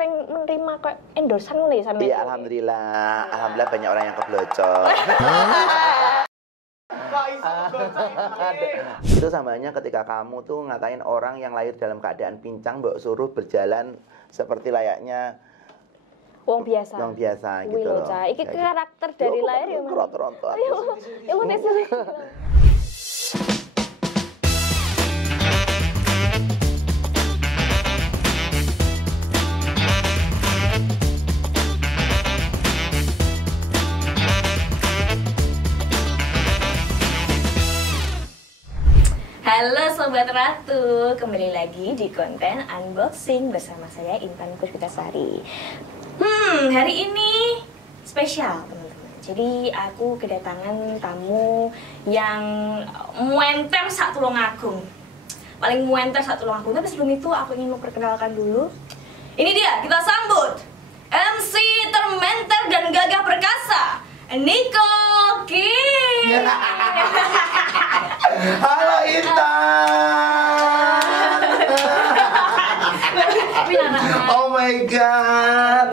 sering menerima kayak endorsan ngono ya sampe? Iya, alhamdulillah. Alhamdulillah banyak orang yang keblocor. Itu samanya ketika kamu tuh ngatain orang yang lahir dalam keadaan pincang, mbok suruh berjalan seperti layaknya wong biasa. Wong biasa gitu loh. Iki karakter dari lahir ya, Mas. Rontok-rontok. Ya mau tes. Halo Sobat Ratu, kembali lagi di konten unboxing bersama saya Intan Puspitasari. Hari ini spesial teman-teman. Jadi aku kedatangan tamu yang muenter sak Tulungagung. Paling muenter sak Tulungagung. Tapi sebelum itu aku ingin memperkenalkan dulu. Ini dia, kita sambut MC termenter dan gagah perkasa, Nico Kim. Halo Intan. Oh my god.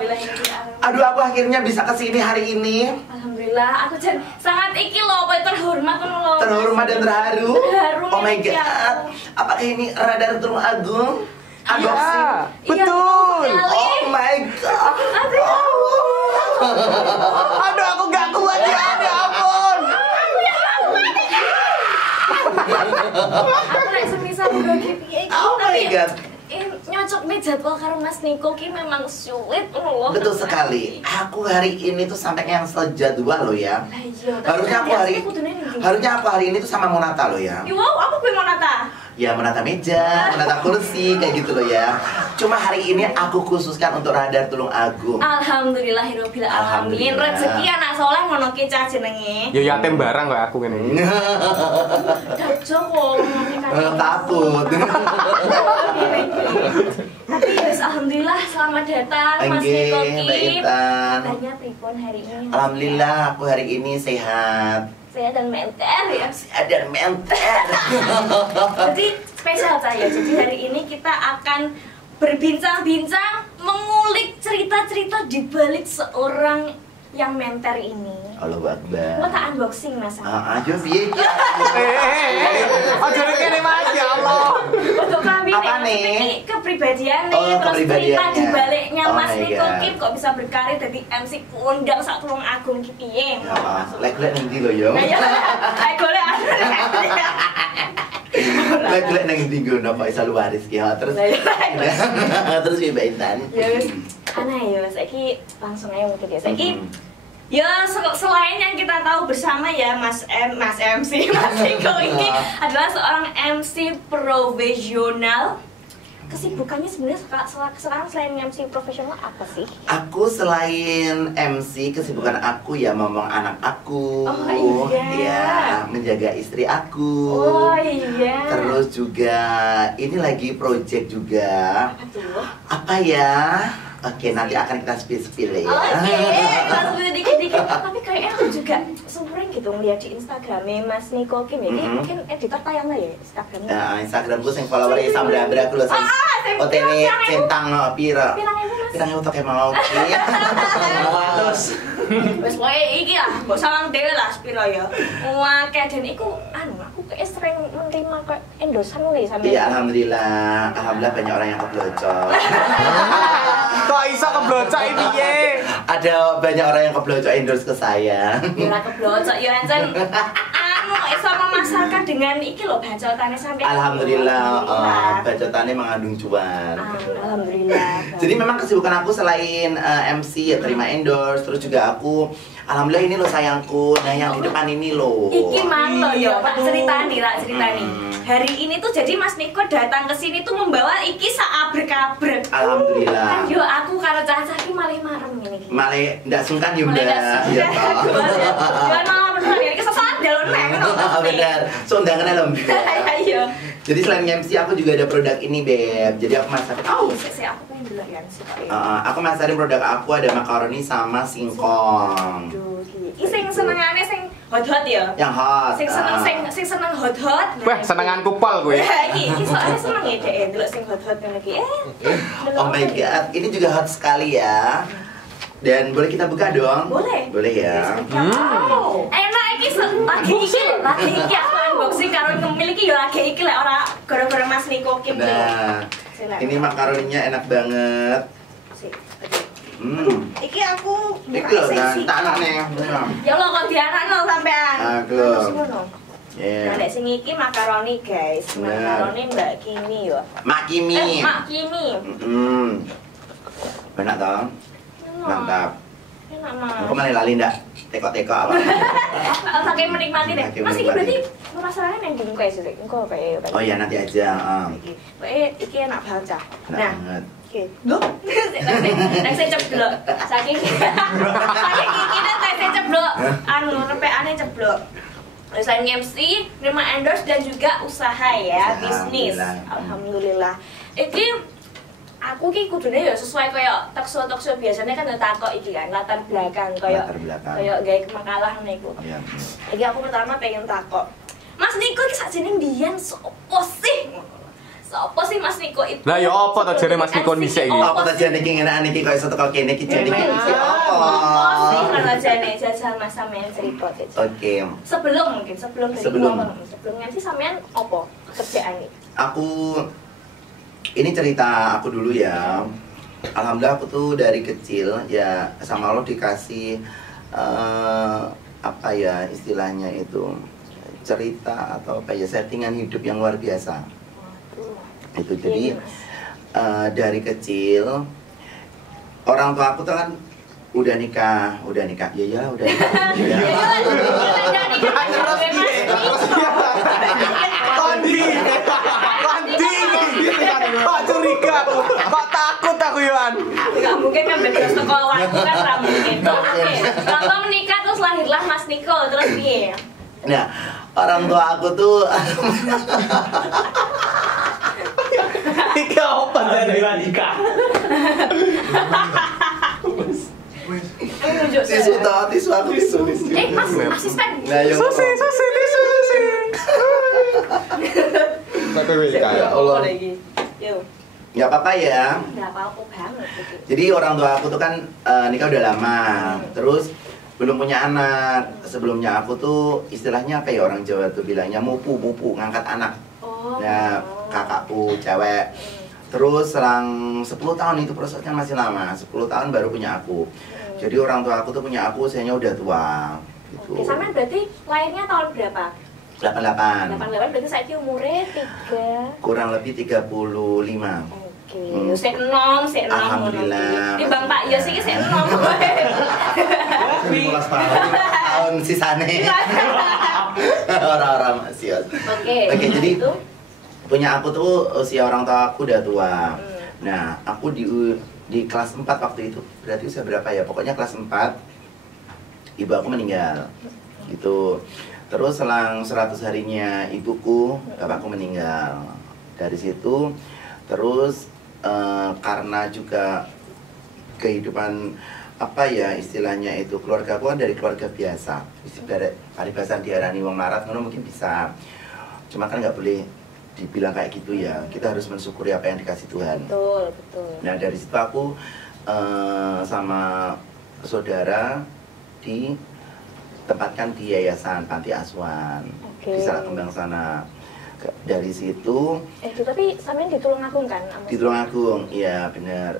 Aduh, aku akhirnya bisa kesini hari ini. Alhamdulillah, aku sangat iki loh, terhormat loh. Terhormat dan terharu. Oh my ya, god. Apakah ini Radar Tulungagung? Unboxing? Betul. Oh my god. Aduh, aku gak kuat ya, ampun. Aku nek semisal bagi piye iki. Oh my god. Nyocok nih jadwal karo Mas Niko ki memang sulit loh. Betul sekali. Aku hari ini tuh sampai yang sejadwal loh ya. Harusnya aku hari ini tuh sama Monata loh ya. Wow, apa gue Monata? Ya menata meja, menata kursi, kayak gitu loh ya. Cuma hari ini aku khususkan untuk Radar Tulungagung. Alhamdulillahirabbil alamin. Rezeki anak soleh ngono ki cah jenenge. Ya yatim barang kok aku ngene. Dajo kok Takut. Tapi yes, alhamdulillah selamat datang Mas Niko Kim. Kabarnya pripun hari ini? Alhamdulillah aku hari ini sehat. Sehat dan menter ya. Sehat dan menter. Jadi spesial saya. Jadi hari ini kita akan berbincang-bincang mengulik cerita-cerita di balik seorang yang menter ini. Allahu Akbar. Mau tak unboxing Mas? Ayo piye iki? Aja kene Mas, ya Allah. Untuk kami Apa nih? ini kepribadian Oh, nih, terus cerita kepribadiannya. di baliknya Oh Mas my Niko God. Kim kok bisa berkarir jadi MC kondang sak Tulungagung ki piye? Lek-lek ning ndi lho yo. Nah ya, ayo golek anu. Lek-lek ning ndi ngono kok iso luaris ki ha terus. Terus piye Mbak Intan? Ya wis, aneh ya saiki langsung aja mungkin ya. Saiki ya selain yang kita tahu bersama ya Mas MC Mas Niko ini adalah seorang MC profesional. Kesibukannya sebenarnya sekarang selain MC profesional apa sih? Aku selain MC, kesibukan aku ya ngomong anak aku. Oh iya. Ya, menjaga istri aku. Oh iya. Terus juga ini lagi project juga. Apa tuh? Apa ya? Oke, nanti akan kita spill-spill ya. Oke, langsung dikit-dikit. Tapi kayaknya aku juga sering gitu ngeliat di Instagramnya Mas Niko Kim ya. Ini mungkin editor tayang lah ya Instagramnya. Nah, Instagramku sing followernya sambil aku lho sing OTW centang piro. Pirang ewu tok mau ki. Terus Wes pokoke iki lah, mbok sawang dhewe lah sepiro ya. Akeh dan iku aku kayak sering menerima kayak endorsan ngono ya sampe. iya, alhamdulillah banyak orang yang keblocor. Kok iso keblocok iki piye? Ada banyak orang yang keblocor endorse ke saya. Ora keblocok ya ancen. Iso memasarkan dengan iki lho bacotane sampe. Alhamdulillah, bacotannya mengandung cuan. Alhamdulillah. Jadi memang kesibukan aku selain MC ya terima endorse, terus juga aku alhamdulillah ini loh sayangku, nah yang di depan ini loh. Iki man loh ya, tak ceritani. Hari ini tuh jadi Mas Niko datang ke sini tuh membawa iki seabrek-abrek. Alhamdulillah. Kan yo aku karo cah-cah iki malah marem ngene iki. Malah ndak sungkan ya Mbak. Ya malah beneran ini kesalahan dalon neng. Benar. So undangannya loh Mbak. Ayo. Jadi selain MC aku juga ada produk ini Beb. Jadi aku masakin. Saya aku pengen dulu ya sih. Aku masakin produk aku ada makaroni sama singkong. Aduh, iki sing senengane sing hot ya. Yang hot. Sing seneng hot. Wah, senenganku pol gue. Iki soalnya seneng ya dek delok sing hot ngene iki. Oh my god, ini juga hot sekali ya. Dan boleh kita buka dong? Boleh. Boleh ya. Enak iki lagi iki aku unboxing karo ngemil iki ya lagi iki lek ora gara-gara Mas Niko Kim. Nah, ini makaroninya enak banget. Iki aku iki lho tak nih. Ya Allah kok dianakno sampean. Aku. Nah, sing iki makaroni guys. Makaroni Mbak Kimi ya. Mak Kimi. Mak Kimi. Enak toh? Mantap. Enak Mas. Kok malah lali ndak? Teko-teko apa? Saking menikmati deh. Mas iki berarti masalahnya nang ndi kae sih? Engko kae. Oh iya nanti aja, Iki enak banget cah. Nah, oke. Loh, nek saya ceblok. Saking iki nek saya ceblok, anu repekane ceblok. Selain MC, nerima endorse dan juga usaha ya, bisnis. Alhamdulillah. Iki aku ki kudune ya sesuai kaya talk show biasanya kan takok iki kan latar belakang kaya gawe makalah niku. Iya. Iki aku pertama pengen takok. Mas Niko iki sakjane mbiyen sopo sih? Sopo sih Mas Niko itu? Lah ya apa to jare Mas Niko dhisik iki? Apa to jane iki ngenake iki kaya teko kene iki jane iki apa? Oh, sih kalau jane jajal Mas sampean cerita. Oke. Sebelum sih sampean apa kerjaane? Ini cerita aku dulu ya. Alhamdulillah aku tuh dari kecil ya sama Allah dikasih apa ya istilahnya itu cerita atau apa ya settingan hidup yang luar biasa. Itu jadi dari kecil orang tua aku tuh kan udah nikah ya udah Kok curiga? Kok takut aku Yohan? Enggak mungkin kan bebas sekolah itu kan enggak mungkin. Oke, kalau menikah terus lahirlah Mas Niko terus piye? Nah, orang tua aku tuh Ika apa dari nikah? tisu aku tisu. Mas asisten. Nah, yo. Susi. Ya Allah. Nggak apa-apa ya. Nggak apa-apa banget. Jadi orang tua aku tuh kan nikah udah lama, terus belum punya anak. Sebelumnya aku tuh istilahnya apa ya orang Jawa tuh bilangnya mupu ngangkat anak. Nah kakakku cewek. Terus selang 10 tahun itu prosesnya masih lama. 10 tahun baru punya aku. Jadi orang tua aku tuh punya aku usianya udah tua. Gitu. Oke, sama berarti lahirnya tahun berapa? 88. 88 berarti saya umurnya 3. Kurang lebih 35. Oke, sik enom. Alhamdulillah. Di Bang Pak Yos iki sik enom. 15 tahun sisane. Orang-orang masih. Oke, jadi punya aku tuh usia orang tua aku udah tua. Nah, aku di kelas 4 waktu itu. Berarti usia berapa ya? Pokoknya kelas 4 ibu aku meninggal. Gitu. Terus selang 100 harinya ibuku, bapakku meninggal. Dari situ terus karena juga kehidupan apa ya istilahnya itu keluarga aku kan dari keluarga biasa. Paribasan diarani wong larat ngono mungkin bisa. Cuma kan nggak boleh dibilang kayak gitu ya. Kita harus mensyukuri apa yang dikasih Tuhan. Betul. Nah, dari situ aku sama saudara ditempatkan di yayasan panti asuhan di Salakembang sana. Dari situ tapi sampean di Tulungagung kan? Di Tulungagung, iya bener.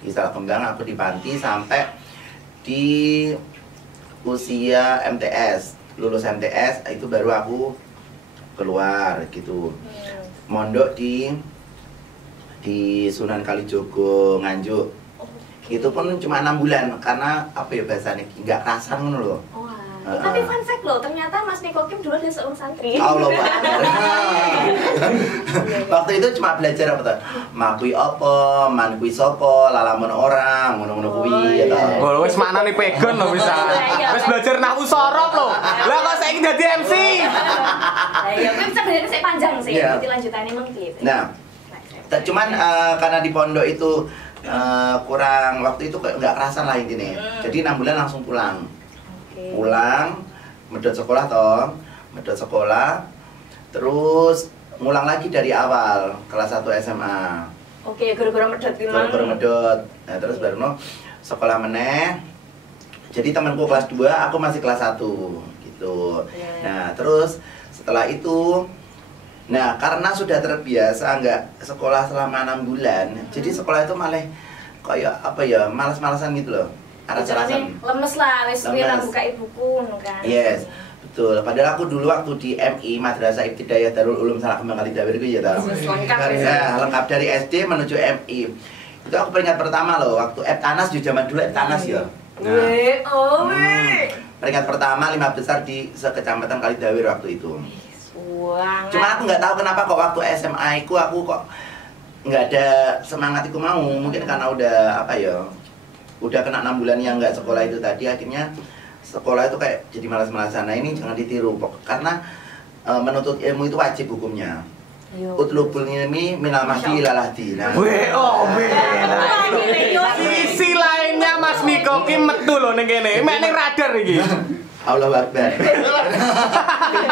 Di Salakembang aku di panti sampai di usia MTS. Lulus MTS itu baru aku keluar gitu. Mondok di Sunan Kalijogo Nganjuk. Itu pun cuma 6 bulan karena apa ya bahasanya nggak kerasan ngono loh. Tapi fun fact loh, ternyata Mas Niko Kim dulu ada seorang santri. Allah waktu itu cuma belajar apa tuh? Makui apa, mankui sopo, lalamun orang, ngono-ngono kuwi ya toh. Oh, wis maknane pegon lho bisa. Wis belajar nahwu sorop lho. Lah kok saiki dadi MC? Ya, gue bisa belajar sik panjang sih. Nanti lanjutannya emang gitu. Nah, cuman karena di pondok itu kurang waktu itu nggak kerasan lah intinya. Jadi 6 bulan langsung pulang. medot sekolah toh, medot sekolah, terus ngulang lagi dari awal kelas 1 SMA. Oke, gara-gara medot gimana? Gara-gara medot. Nah, terus baru sekolah meneh. Jadi temanku kelas 2, aku masih kelas 1 gitu. Nah, terus setelah itu, nah karena sudah terbiasa nggak sekolah selama 6 bulan, jadi sekolah itu malah kayak apa ya, malas-malasan gitu loh. Aras-arasan. Lemes lah, wis buka ibuku kan. Yes. Betul, padahal aku dulu waktu di MI, Madrasah Ibtidaiyah Darul Ulum Salah Kembang Kalidawer itu ya tahu. Lengkap dari SD menuju MI. Itu aku peringkat pertama loh, waktu Eptanas di zaman dulu Eptanas ya. Peringkat pertama 5 besar di sekecamatan Kalidawer waktu itu. Cuma aku nggak tahu kenapa kok waktu SMA aku kok nggak ada semangat aku mau. Mungkin karena udah apa ya, udah kena 6 bulan yang nggak sekolah itu tadi, akhirnya sekolah itu kayak jadi malas-malasan. Nah ini jangan ditiru, karena menuntut ilmu itu wajib hukumnya. Utlubul ilmi minal mahdi ilal lahdi. Nah, sisi lainnya Mas Niko ki metu lho ning kene. Mek ning radar iki. Allahu Akbar.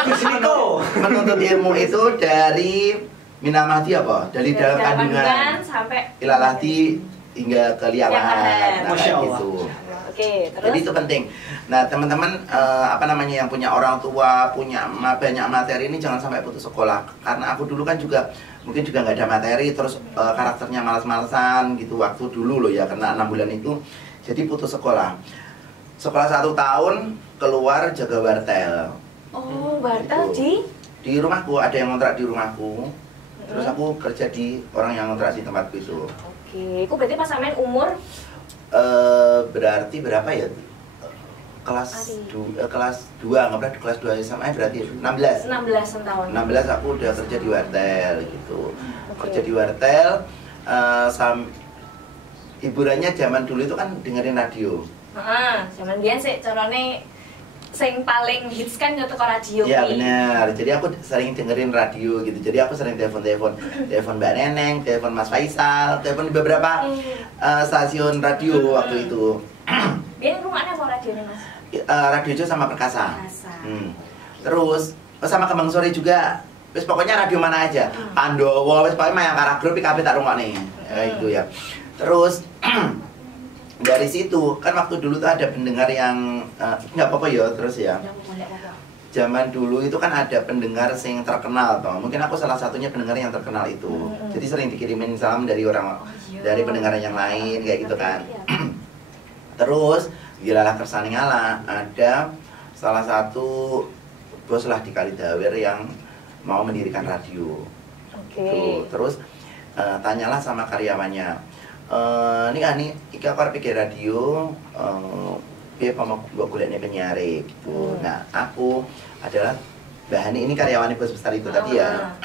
Gus Niko menuntut ilmu itu dari minal mahdi apa? Dari dalam kandungan sampai ilal lahdi hingga ke liangan. Nah, Masya Allah. gitu. Oke, terus? Jadi itu penting. Nah teman-teman apa namanya yang punya orang tua, punya banyak materi ini jangan sampai putus sekolah. Karena aku dulu kan juga mungkin juga nggak ada materi, terus karakternya malas-malasan gitu waktu dulu loh ya, kena 6 bulan itu. Jadi putus sekolah. Sekolah 1 tahun, keluar jaga wartel. Oh, wartel gitu. Di rumahku, ada yang ngontrak di rumahku. Terus aku kerja di orang yang ngontrak di tempatku itu. Oke, itu berarti pas sampean umur? Berarti berapa ya? Kelas 2, nggak berarti kelas 2 SMA berarti 16 tahun. 16 aku udah kerja di wartel gitu. Kerja di wartel, hiburannya zaman dulu itu kan dengerin radio. Zaman biyen sih carane sing paling hits kan nyoto ke radio. Iya benar. Jadi aku sering dengerin radio gitu. Jadi aku sering telepon Mbak Neneng, telepon Mas Faisal, telepon di beberapa stasiun radio waktu itu. Biar rumahnya apa radionya Mas? Radio Jo sama Perkasa. Terus sama Kembang Sore juga. Wis pokoknya radio mana aja. Pandowo, wis pokoknya Mayangkara Group kabeh tak rungokne. Itu ya. Terus dari situ kan waktu dulu tuh ada pendengar yang nggak apa-apa ya terus ya. Zaman dulu itu kan ada pendengar yang terkenal toh. Mungkin aku salah satunya pendengar yang terkenal itu. Jadi sering dikirimin salam dari dari pendengar yang lain kayak gitu kan. Terus dilalah kersane ngala ada salah satu bos lah di Kalidawer yang mau mendirikan radio. Tuh, terus tanyalah sama karyawannya. Nih iki aku arep pikir radio piye pamok mbok golekne penyiar gitu. Nah, aku adalah Mbak Hani ini karyawan bos besar itu tadi ya.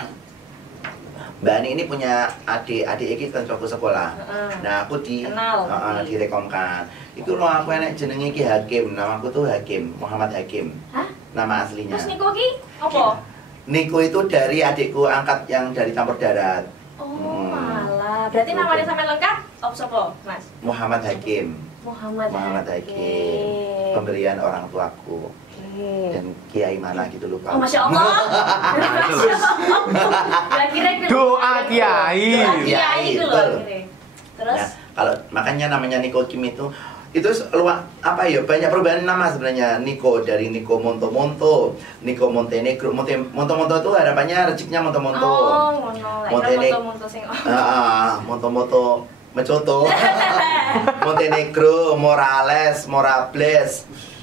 Mbak Hani ini punya adik iki kancaku sekolah. Nah, aku direkomkan. Itu loh aku enek jenenge Ki Hakim, namaku tuh Hakim, Muhammad Hakim. Hah? Nama aslinya. Terus Niko ki apa? Niko itu dari adikku angkat yang dari campur darat. Oh, malah. Berarti namanya sampai lengkap? Sopo, Mas? Muhammad Hakim. Muhammad Hakim. Pemberian orang tuaku. Dan kiai mana gitu lupa. Oh, Masya Allah. Kira-kira Doa kiai. Kiai itu loh. Terus? Nah, kalau makanya namanya Niko Kim itu apa ya, banyak perubahan nama sebenarnya. Niko dari Niko Monto, Niko Montenegro. Monto itu harapannya rezekinya Monto. Oh, Montenegro. Monto Mecoto. Montenegro, Morales.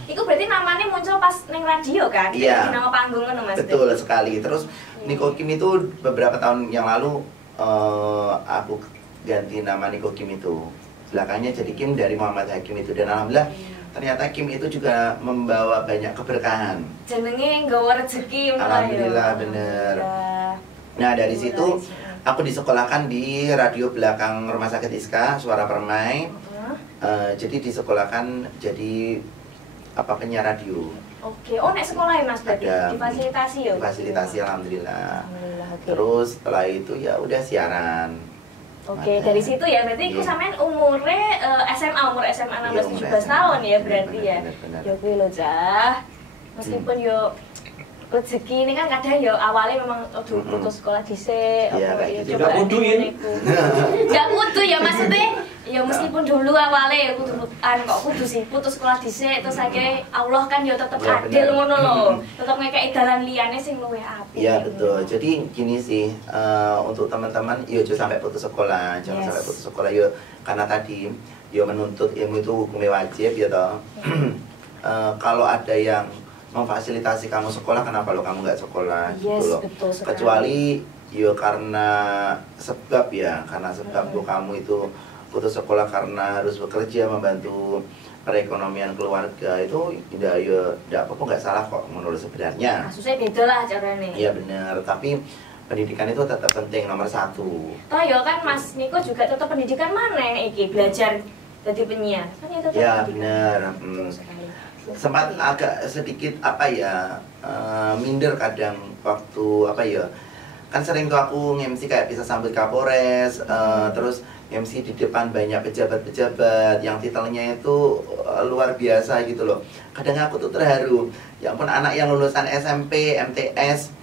Itu berarti namanya muncul pas neng radio kan? Iya. Nama panggung kan Mas? Betul sekali. Terus Niko Kim itu beberapa tahun yang lalu aku ganti nama Niko Kim itu. Belakangnya jadi Kim dari Muhammad Hakim itu. Dan alhamdulillah ternyata Kim itu juga membawa banyak keberkahan. Jenenge nggawa rezeki. Alhamdulillah bener. Nah dari situ aku disekolahkan di radio belakang Rumah Sakit Iska, Suara Permai. Jadi disekolahkan jadi penyiar radio. Oke, oh nek sekolah ya Mas berarti difasilitasi ya? Difasilitasi alhamdulillah. Terus setelah itu ya udah siaran. Oke, dari situ ya berarti aku sampean umur SMA 16-17 tahun ya berarti ya. Ya kuwi lho Cah. Meskipun yo rezeki ini kan kadang ya awalnya memang putus sekolah dhisik Iya, apa kayak ya gitu. coba Nggak kuduin. Enggak kudu ya maksudnya ya meskipun dulu awalnya ya kudu kok kudu sih putus sekolah dhisik terus akhirnya Allah kan ya tetep Ya, adil bener. ngono lho. Tetep ngekeki dalan liyane sing luwih apik. Iya betul. Jadi gini sih untuk teman-teman, yo jangan sampai putus sekolah, jangan Yes. sampai putus sekolah yo karena tadi yo menuntut ilmu itu hukumnya wajib ya toh. Kalau ada yang memfasilitasi kamu sekolah, kenapa lo kamu nggak sekolah Yes, gitu loh? betul sekali. Kecuali yo karena sebab ya, karena sebab lo kamu itu putus sekolah karena harus bekerja membantu perekonomian keluarga itu tidak ya tidak apa-apa, nggak salah kok menurut sebenarnya. Kasusnya beda lah caranya. Iya benar, tapi pendidikan itu tetap penting nomor satu. Toh ya kan Mas Niko juga tetap pendidikan mana iki belajar jadi penyiar. Kan ya tetap Ya pendidikan. benar. Betul sekali. Sempat agak sedikit apa ya minder kadang waktu apa ya, kan sering tuh aku nge-MC kayak bisa sambut Kapolres, terus MC di depan banyak pejabat-pejabat yang titelnya itu luar biasa gitu loh. Kadang aku tuh terharu, ya ampun anak yang lulusan SMP, MTS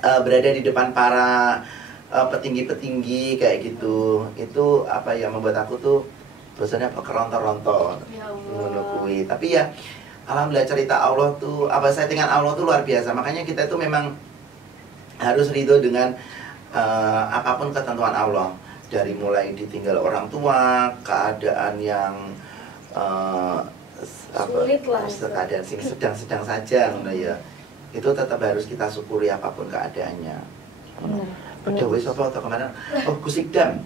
berada di depan para petinggi-petinggi kayak gitu. Itu apa ya membuat aku tuh bosannya apa kerontor-rontor. Ya Ngono Allah. kuwi. Tapi ya alhamdulillah cerita Allah tuh apa settingan Allah tuh luar biasa. Makanya kita tuh memang harus ridho dengan apapun ketentuan Allah. Dari mulai ditinggal orang tua, keadaan yang Sulit lah. keadaan sing sedang-sedang saja ngono ya. Itu tetap harus kita syukuri apapun keadaannya. Bener. Pada wis apa atau kemarin? Oh, Gusikdam.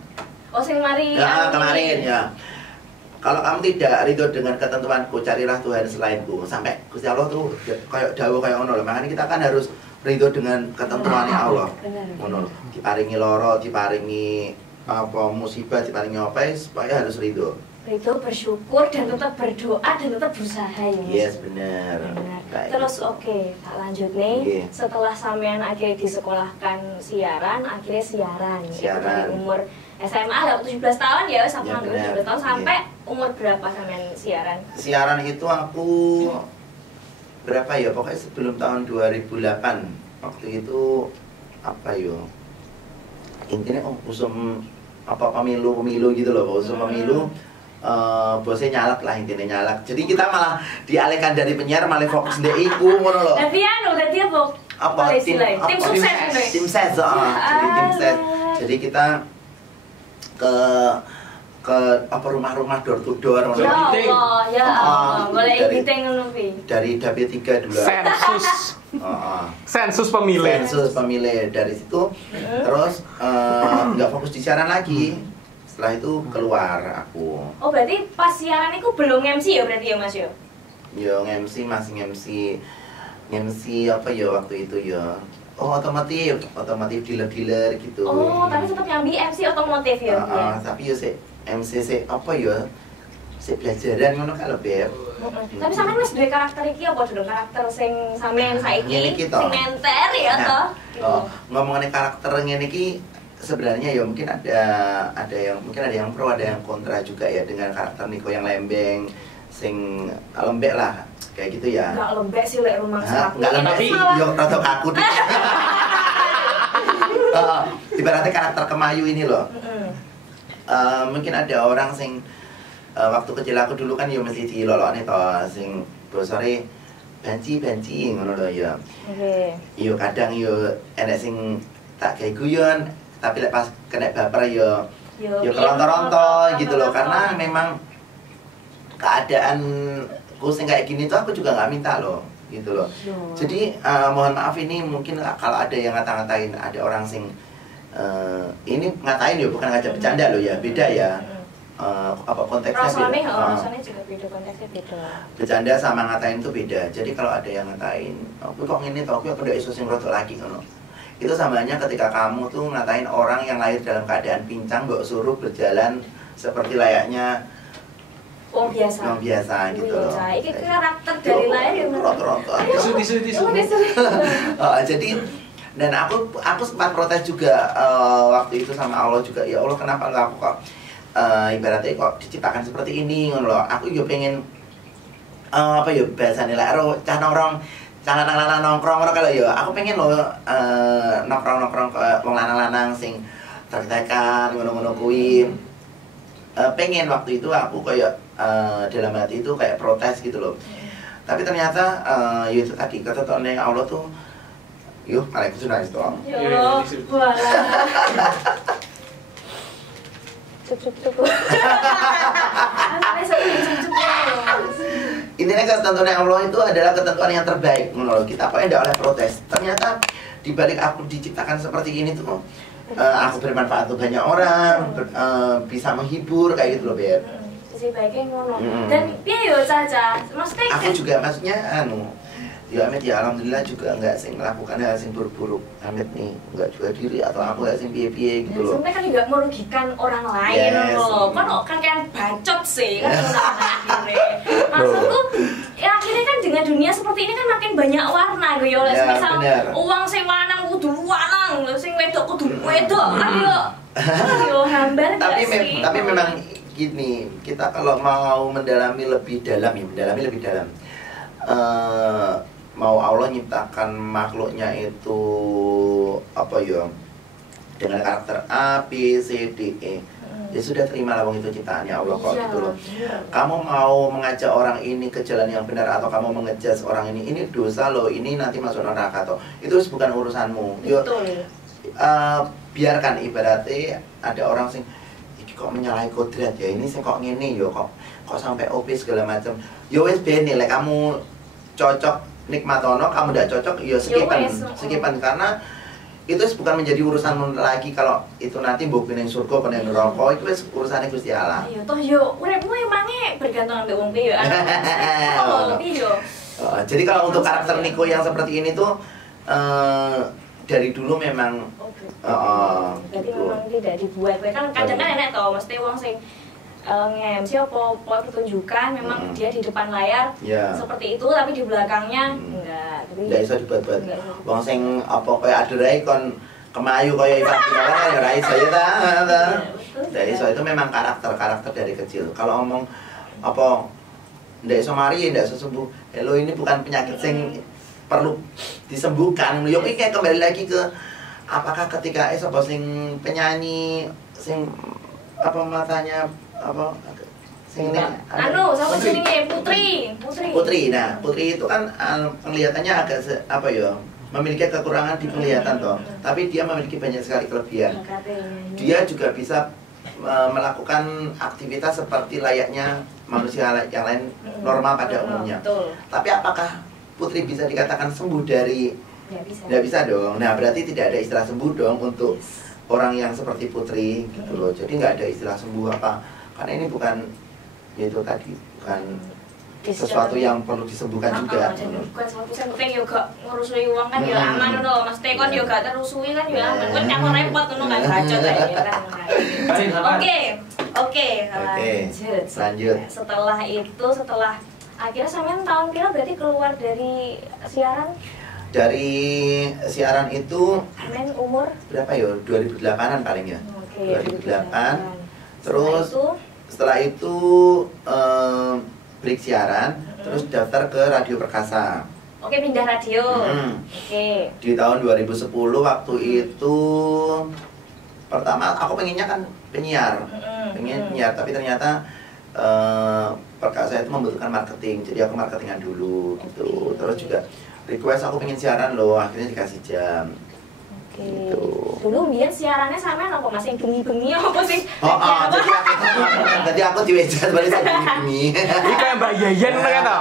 Oh sing mari Ya, anu kemarin ini. ya. Kalau kamu tidak ridho dengan ketentuanku, carilah Tuhan selainku. Sampai Gusti Allah tuh kayak dawuh kayak ngono lho. Makanya kita kan harus ridho dengan ketentuannya Allah. Benar. Ngono lho. Diparingi loro, diparingi apa musibah, diparingi apa supaya harus ridho. Ridho, bersyukur dan tetap berdoa dan tetap berusaha ya Mas. Yes, benar. Benar. Kayak Terus gitu. oke, tak lanjut nih. Oke. Setelah sampean akhirnya disekolahkan siaran, akhirnya siaran. Itu Siaran. dari umur SMA lah 17 tahun ya, sampai Ya, benar. 17 tahun sampai Iya. umur berapa sampean siaran? Siaran itu aku berapa ya? Pokoknya sebelum tahun 2008. Waktu itu apa yo? Intinya usum apa pemilu gitu loh, usum pemilu. Bosnya nyalak lah, intinya nyalak. Jadi kita malah dialihkan dari penyiar malah fokus ndek iku ngono loh. Tapi anu berarti apa? Apa Boleh istilahnya? Tim sukses gitu ya? tim ses jadi tim ses. Jadi kita ke apa rumah-rumah door to door ngono. Ya Allah, ya Allah. Boleh Dari- editing ngono pi. Dari Dapil 3 dulu. Sensus. Sensus pemilih. Sensus pemilih dari situ terus nggak fokus di siaran lagi. Setelah itu keluar aku. Oh berarti pas siaran itu belum MC ya berarti ya Mas yo? Yo MC masih MC apa ya waktu itu ya. Oh otomotif dealer gitu. Oh tapi tetap nyambi MC otomotif ya? Tapi yo MC apa ya? Belajaran ngono kalau Beb. Tapi sampean wis duwe karakter iki apa dong karakter sing sampean saiki Ngene iki toh. sing nenter ya toh. Ngomongin karakter ngene iki sebenarnya ya mungkin ada yang pro ada yang kontra juga ya dengan karakter Niko yang lembeng sing lembek lah kayak gitu ya. Enggak lembek sih lek rumah Enggak lembek sih, yo rada kaku dikit. Ibaratnya karakter Kemayu ini loh. Mungkin ada orang sing waktu kecil aku dulu kan yo mesti dilolokne to sing bosore banci ngono lho ya. Oke. Yo kadang yo enek sing tak gawe guyon, tapi lek pas kena baper yo kerontor-rontor gitu loh, karena memang keadaan ku sing kayak gini tuh aku juga nggak minta loh gitu loh. Jadi mohon maaf ini mungkin kalau ada yang ngata-ngatain, ada orang sing ini ngatain ya bukan ngajak bercanda loh ya, beda ya. Apa konteksnya Rasanya, beda. rasanya juga beda, konteksnya beda. Bercanda sama ngatain itu beda. Jadi kalau ada yang ngatain, aku kok ngene toh, aku udah iso sing rotok lagi ngono. Itu samanya ketika kamu tuh ngatain orang yang lahir dalam keadaan pincang, mbok suruh berjalan seperti layaknya Oh biasa. orang biasa gitu loh. Ini karakter dari lahir ya. Rotok-rotok. Tisu. Jadi dan aku sempat protes juga waktu itu sama Allah juga, ya Allah kenapa aku kok ibaratnya kok diciptakan seperti ini ngono loh. Aku juga pengen apa ya bahasane lek karo cah lanang nongkrong ngono kalau ya aku pengen lo nongkrong ke wong lanang sing tertekan ngono-ngono kuwi. Pengen waktu itu aku kayak dalam hati itu kayak protes gitu loh. Tapi ternyata ya itu tadi ketentuannya Allah tuh yuk, Waalaikumsalam doang. Ya Allah, walah. Cukup. Intinya ketentuan Allah itu adalah ketentuan yang terbaik menurut kita. Apa yang tidak oleh protes. Ternyata dibalik aku diciptakan seperti ini tuh, aku bermanfaat untuk banyak orang, bisa menghibur kayak gitu loh, Beb. Sisi baiknya ngono. Dan piye yo Caca? Maksudnya aku juga maksudnya ya Amit ya alhamdulillah juga enggak sing melakukan hal sing buruk-buruk. Amit nih enggak jual diri atau aku enggak sing piye-piye gitu loh. Sebenarnya kan juga merugikan orang lain loh. Kan bacot sih kan akhirnya. Maksudku ya akhirnya kan dengan dunia seperti ini kan makin banyak warna gitu ya. Misal uang sing lanang kudu lanang, sing wedok kudu wedok. Ayo hambar tapi memang gini, kita kalau mau mendalami lebih dalam mau Allah nyiptakan makhluknya itu apa ya dengan karakter A, B, C, D, E ya sudah terimalah wong itu ciptaannya Allah kok gitu loh. Kamu mau mengajak orang ini ke jalan yang benar atau kamu mengejas orang ini dosa loh, ini nanti masuk neraka toh, itu bukan urusanmu. Yuk, biarkan ibaratnya ada orang sing kok menyalahi kodrat ya ini sih kok ngene yo kok sampai OP segala macam. Yo wes ben nilai kamu cocok nikmatono, kamu tidak cocok ya sekipan karena itu bukan menjadi urusanmu lagi. Kalau itu nanti mbok ning surga apa ning neraka itu wis urusane Gusti Allah. Iya toh yo uripmu emangnya bergantung ambek wong piye yo. Jadi kalau untuk karakter Niko yang seperti ini tuh dari dulu memang berarti memang tidak dibuat. Kan kadang kan enak toh mesti wong sing nge-MC apa pertunjukan memang dia di depan layar seperti itu tapi di belakangnya enggak bisa dibuat-buat. Wong sing apa kayak aderai kon kemayu kaya Ivan Gunawan kan ya ra iso ya ta. Dari itu memang karakter dari kecil. Kalau ngomong apa ndak iso mari ndak iso sembuh. Hello ini bukan penyakit sing perlu disembuhkan. Yo iki kembali lagi ke apakah ketika sapa sing penyanyi sing apa matanya apa sing ini sama jenenge Putri. Nah, Putri itu kan penglihatannya agak apa ya? Memiliki kekurangan di penglihatan toh. Tapi dia memiliki banyak sekali kelebihan. Dia juga bisa melakukan aktivitas seperti layaknya manusia yang lain normal pada umumnya. Tapi apakah Putri bisa dikatakan sembuh dari? Nggak bisa dong. Nah, berarti tidak ada istilah sembuh dong untuk orang yang seperti Putri gitu loh. Jadi nggak ada istilah sembuh apa. Karena ini bukan itu tadi, bukan sesuatu yang perlu disembuhkan juga. Bukan sesuatu yang penting juga ngurusui uang kan ya aman loh. Mas Tekon juga terusui kan ya aman. Kan nyamuk repot tuh kan bacot ya kan. Oke, lanjut. Setelah akhirnya sampean tahun kira berarti keluar dari siaran? Dari siaran itu main umur berapa ya? 2008-an paling ya. 2008. Terus setelah itu break siaran, terus daftar ke Radio Perkasa. Oke, pindah radio. Di tahun 2010 waktu itu pertama aku pengennya kan penyiar. Pengen penyiar, tapi ternyata Perkasa itu membutuhkan marketing. Jadi aku marketingan dulu gitu. Terus juga request aku pengen siaran loh, akhirnya dikasih jam. Gitu. Dulu biar siarannya sama apa masih bengi-bengi apa sih? Jadi aku diwejat balik sama bengi-bengi. Ini kayak Mbak Yayan kata.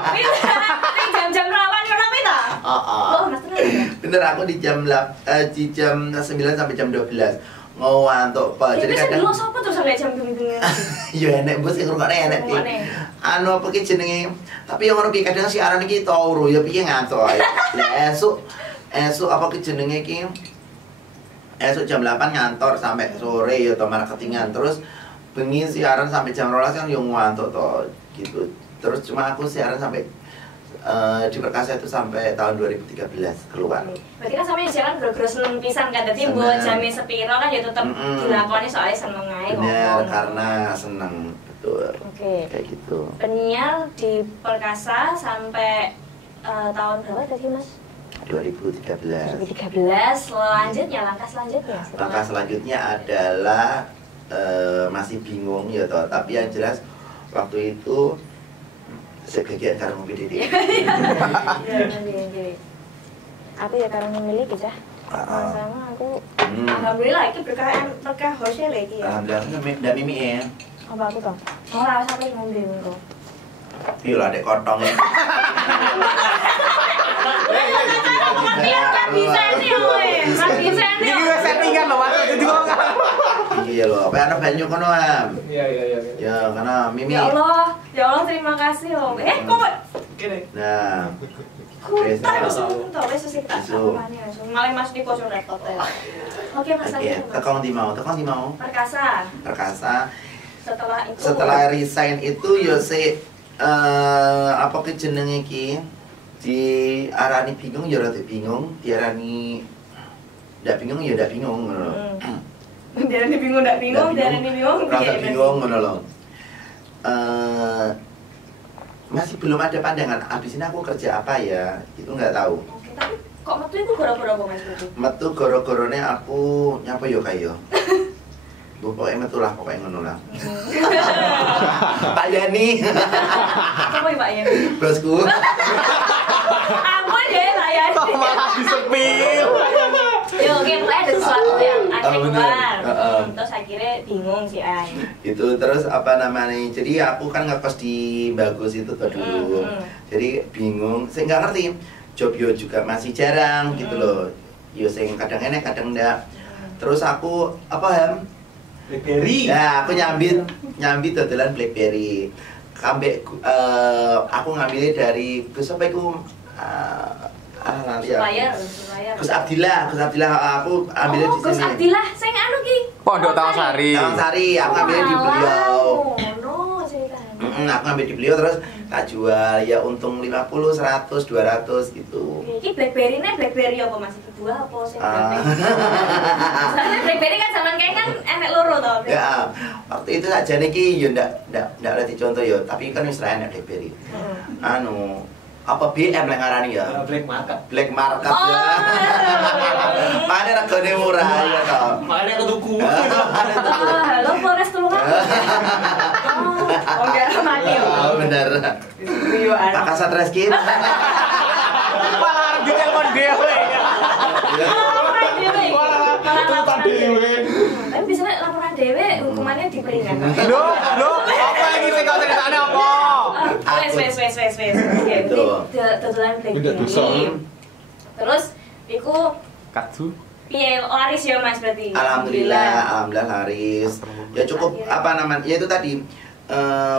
Jam-jam rawan yo nang ta? Mas tenan. Bener aku di jam 9 sampai jam 12. Ngantuk Pak. Jadi kadang dulu sapa tuh sampai jam bengi-bengi. Ya enek bos sing ngrungokne enek iki. Anu apa ki jenenge? Tapi yang ngono ki kadang siaran iki turu ya piye ngantuk ae. Lah esuk apa ki jenenge ki? Esok jam 8 ngantor sampai sore ya atau marketingan. Terus bengi siaran sampai jam 12 kan yang ngantuk toh gitu. Terus cuma aku siaran sampai di Perkasa itu sampai tahun 2013 keluar. Berarti kan sampe siaran gara-gara seneng pisan kan. Dadi mbok jame sepiro kan ya tetep dilakoni soalnya seneng ae. Bener, karena seneng. betul. Oke. Kayak gitu. Penyiar di Perkasa sampai tahun berapa tadi Mas? 2013. 2013. Selanjutnya, langkah selanjutnya. Langkah selanjutnya adalah masih bingung ya toh, tapi yang jelas waktu itu sebagian karena PDD. Aku ya karena memiliki cah. Sama aku. Alhamdulillah itu berkah hostnya lagi ya. Alhamdulillah dan Mimi ya. Apa aku toh? Oh, lah sampai ngombe engko. Iya lah adek kotong ya. Bisa nih, woi. Bisa nih. Ini wes settingan loh, Mas. Jadi kok Iya loh, apa anak banyu kono am? Iya. Ya karena Mimi. Ya Allah terima kasih loh. Kok Gini. Nah, tak wes sih tak Isu. malah Mas Diko sudah laptop ya. Oke, Mas oke, tekong di mau. Perkasa. Perkasa. Setelah itu Setelah resign itu yo se apa ke jenenge iki diarani bingung ya rada bingung, diarani ndak bingung ya ndak bingung ngono lho. Diarani bingung ndak bingung, diarani bingung Rada bingung ngono lho. Masih belum ada pandangan abis ini aku kerja apa ya, itu nggak tahu. Oke, tapi kok metu itu gara-gara apa Mas Budi? Metu goro-gorone aku nyapa yo kayo. Pokoknya metu lah, pokoknya ngono lah. Pak Yani. Apa ya Pak ya? Bosku. Ampun ya Pak Yani. kok malah disepil. Yo, oke, pokoknya ada sesuatu yang aneh bener. keluar. Heeh. Terus akhirnya bingung sih Ay. Itu terus apa namanya, jadi aku kan ngekos di Bagus itu tuh dulu. Jadi bingung, saya nggak ngerti. Job yo juga masih jarang gitu loh. Yo saya kadang enak kadang enggak. Terus aku apa ya? BlackBerry. Ya, aku nyambit dodolan BlackBerry. Aku ngambilnya dari Gus apa itu? Supplier. Gus Abdillah, aku ambilnya di sini. Gus Abdillah, saya nggak anu ki. Pondok Tawasari. Tawasari, aku ambilnya di beliau. No, ceritanya. Aku ambil di beliau terus tak jual ya untung 50, 100, 200 gitu. Ini BlackBerry apa masih kedua apa sih? Soalnya BlackBerry kan zaman kayak kan enek loro toh. Ya, waktu itu saja nih ki yo ndak ada contoh yo, tapi kan wis ra enek BlackBerry. Anu apa BM yang ngarani ya? Black market. Black market ya. Mana regane murah ya toh. Makanya aku tuku. Halo Polres Tulungagung. Oh enggak mati. Oh bener. Pak Kasat Reskim. Malah ditelepon dhewe. Tapi biasanya laporan dewe hukumannya diperingatkan. Loh, apa lagi sih kau ceritanya apa? Wes. Oke, dodolan BlackBerry. Terus, iku Katu. piye laris ya Mas berarti? Alhamdulillah laris. Ya cukup apa namanya? Ya itu tadi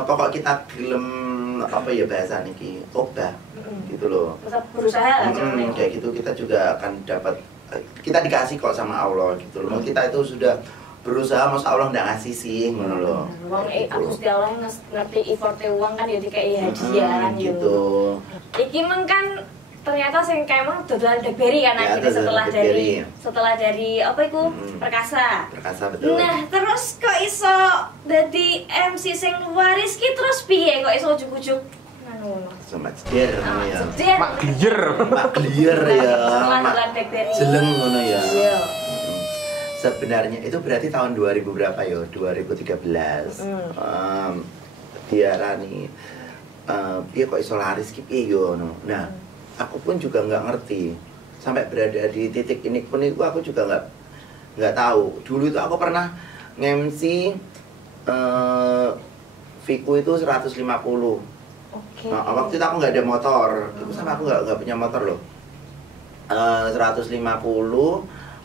pokok kita gelem apa ya bahasa niki obah gitu loh. Tetap berusaha aja. Kayak gitu kita juga akan dapat, kita dikasih kok sama Allah gitu loh. Kita itu sudah berusaha, mas Allah nggak ngasih sih ngono loh. Wong Gusti Allah ngerti efforte wong kan ya dikai hadiah gitu. Iki meng kan ternyata sing kayak emang dodolan BlackBerry kan Ya, akhirnya dodolan setelah dari apa itu Perkasa. Perkasa betul. Nah, terus kok iso dadi MC sing waris ki terus piye kok iso ujug-ujug ngono. Somat jeder ya. Mak gliyer. Mak gliyer ya. Setelah Mak dodolan BlackBerry. jeleng ngono ya. Iya. Sebenarnya itu berarti tahun 2000 berapa ya? 2013. Diarani piye kok iso laris ki piye yo ngono. Nah, aku pun juga nggak ngerti sampai berada di titik ini pun itu aku juga nggak tahu. Dulu itu aku pernah nge-MC Viku itu 150. Oke. Nah, waktu itu aku nggak ada motor, itu sama aku nggak punya motor loh. 150.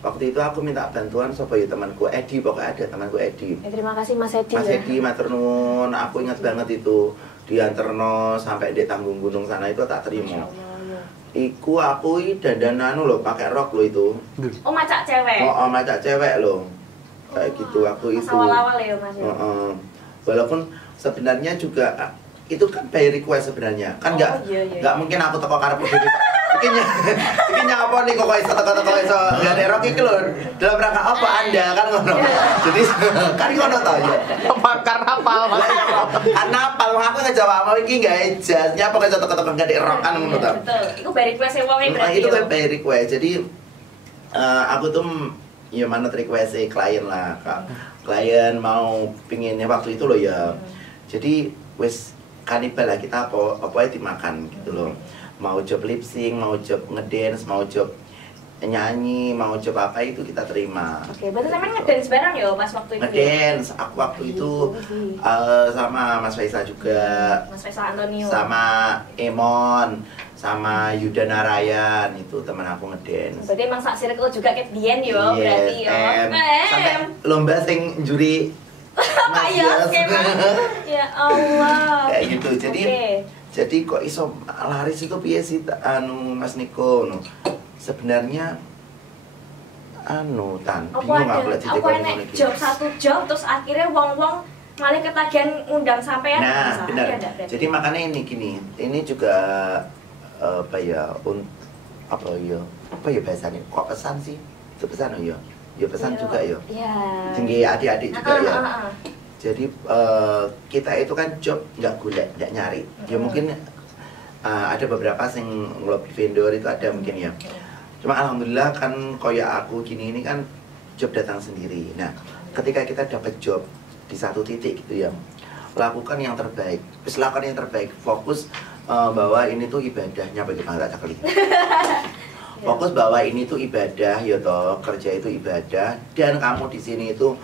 Waktu itu aku minta bantuan sama ya temanku Edi, pokoknya ada temanku Edi. Terima kasih Mas Edi. Mas Edi matur nuwun, aku ingat banget itu dianterno sampai di Tanggung Gunung sana itu tak terima. Iku aku dandan anu loh, pakai rok loh itu. Oh, macak cewek. Oh, macak cewek loh. Kayak gitu aku itu. Awal-awal ya Mas. Walaupun sebenarnya juga itu kan by request sebenarnya. Kan nggak iya. mungkin aku teko karep dhewe. Iki nyapa nih kok iso teko-teko iso gak ada rok iki lho. Dalam rangka apa Anda kan ngono. Jadi kan ngono to ya. Karnaval Mas. Karnaval wong aku ngejawab mau iki gak ijas. Nyapa kok iso teko-teko gak ada rok kan ngono to. Betul. Iku by request wong berarti. Itu kan by request. Jadi aku tuh ya manut request klien lah Kak. Klien mau pinginnya waktu itu loh ya. Jadi wes kanibal lah kita apa aja dimakan gitu loh. Mau job lip sync, mau job ngedance, mau job nyanyi, mau job apa itu kita terima. Oke, berarti sampean ngedance bareng ya pas waktu itu. Ngedance, aku waktu itu sama Mas Faisal juga. Mas Faisal Antonio. Sama Emon, sama Yuda Narayan itu teman aku ngedance. Berarti emang sak circle juga kayak Dian yo, berarti yo. Sampai lomba sing juri Kayak ya Allah. Kayak gitu. Jadi kok iso laris itu piye sih Mas Niko no. Sebenarnya bingung aku lagi aku enek job satu job terus akhirnya wong-wong malah ketagihan undang sampean. Nah, benar. Jadi makanya ini gini, ini juga apa ya bahasanya kok pesan sih? Itu pesan ya? Ya pesan juga ya. Iya. Tinggi adik-adik juga ya. Jadi kita itu kan job nggak golek, nggak nyari. Ya mungkin ada beberapa yang ngelobi vendor itu ada mungkin ya. Cuma alhamdulillah kan koyak aku gini ini kan job datang sendiri. Nah, ketika kita dapat job di satu titik gitu ya, lakukan yang terbaik. Terus lakukan yang terbaik. Fokus bahwa ini tuh ibadahnya bagaimana tak kali. Fokus bahwa ini tuh ibadah ya toh, kerja itu ibadah dan kamu di sini itu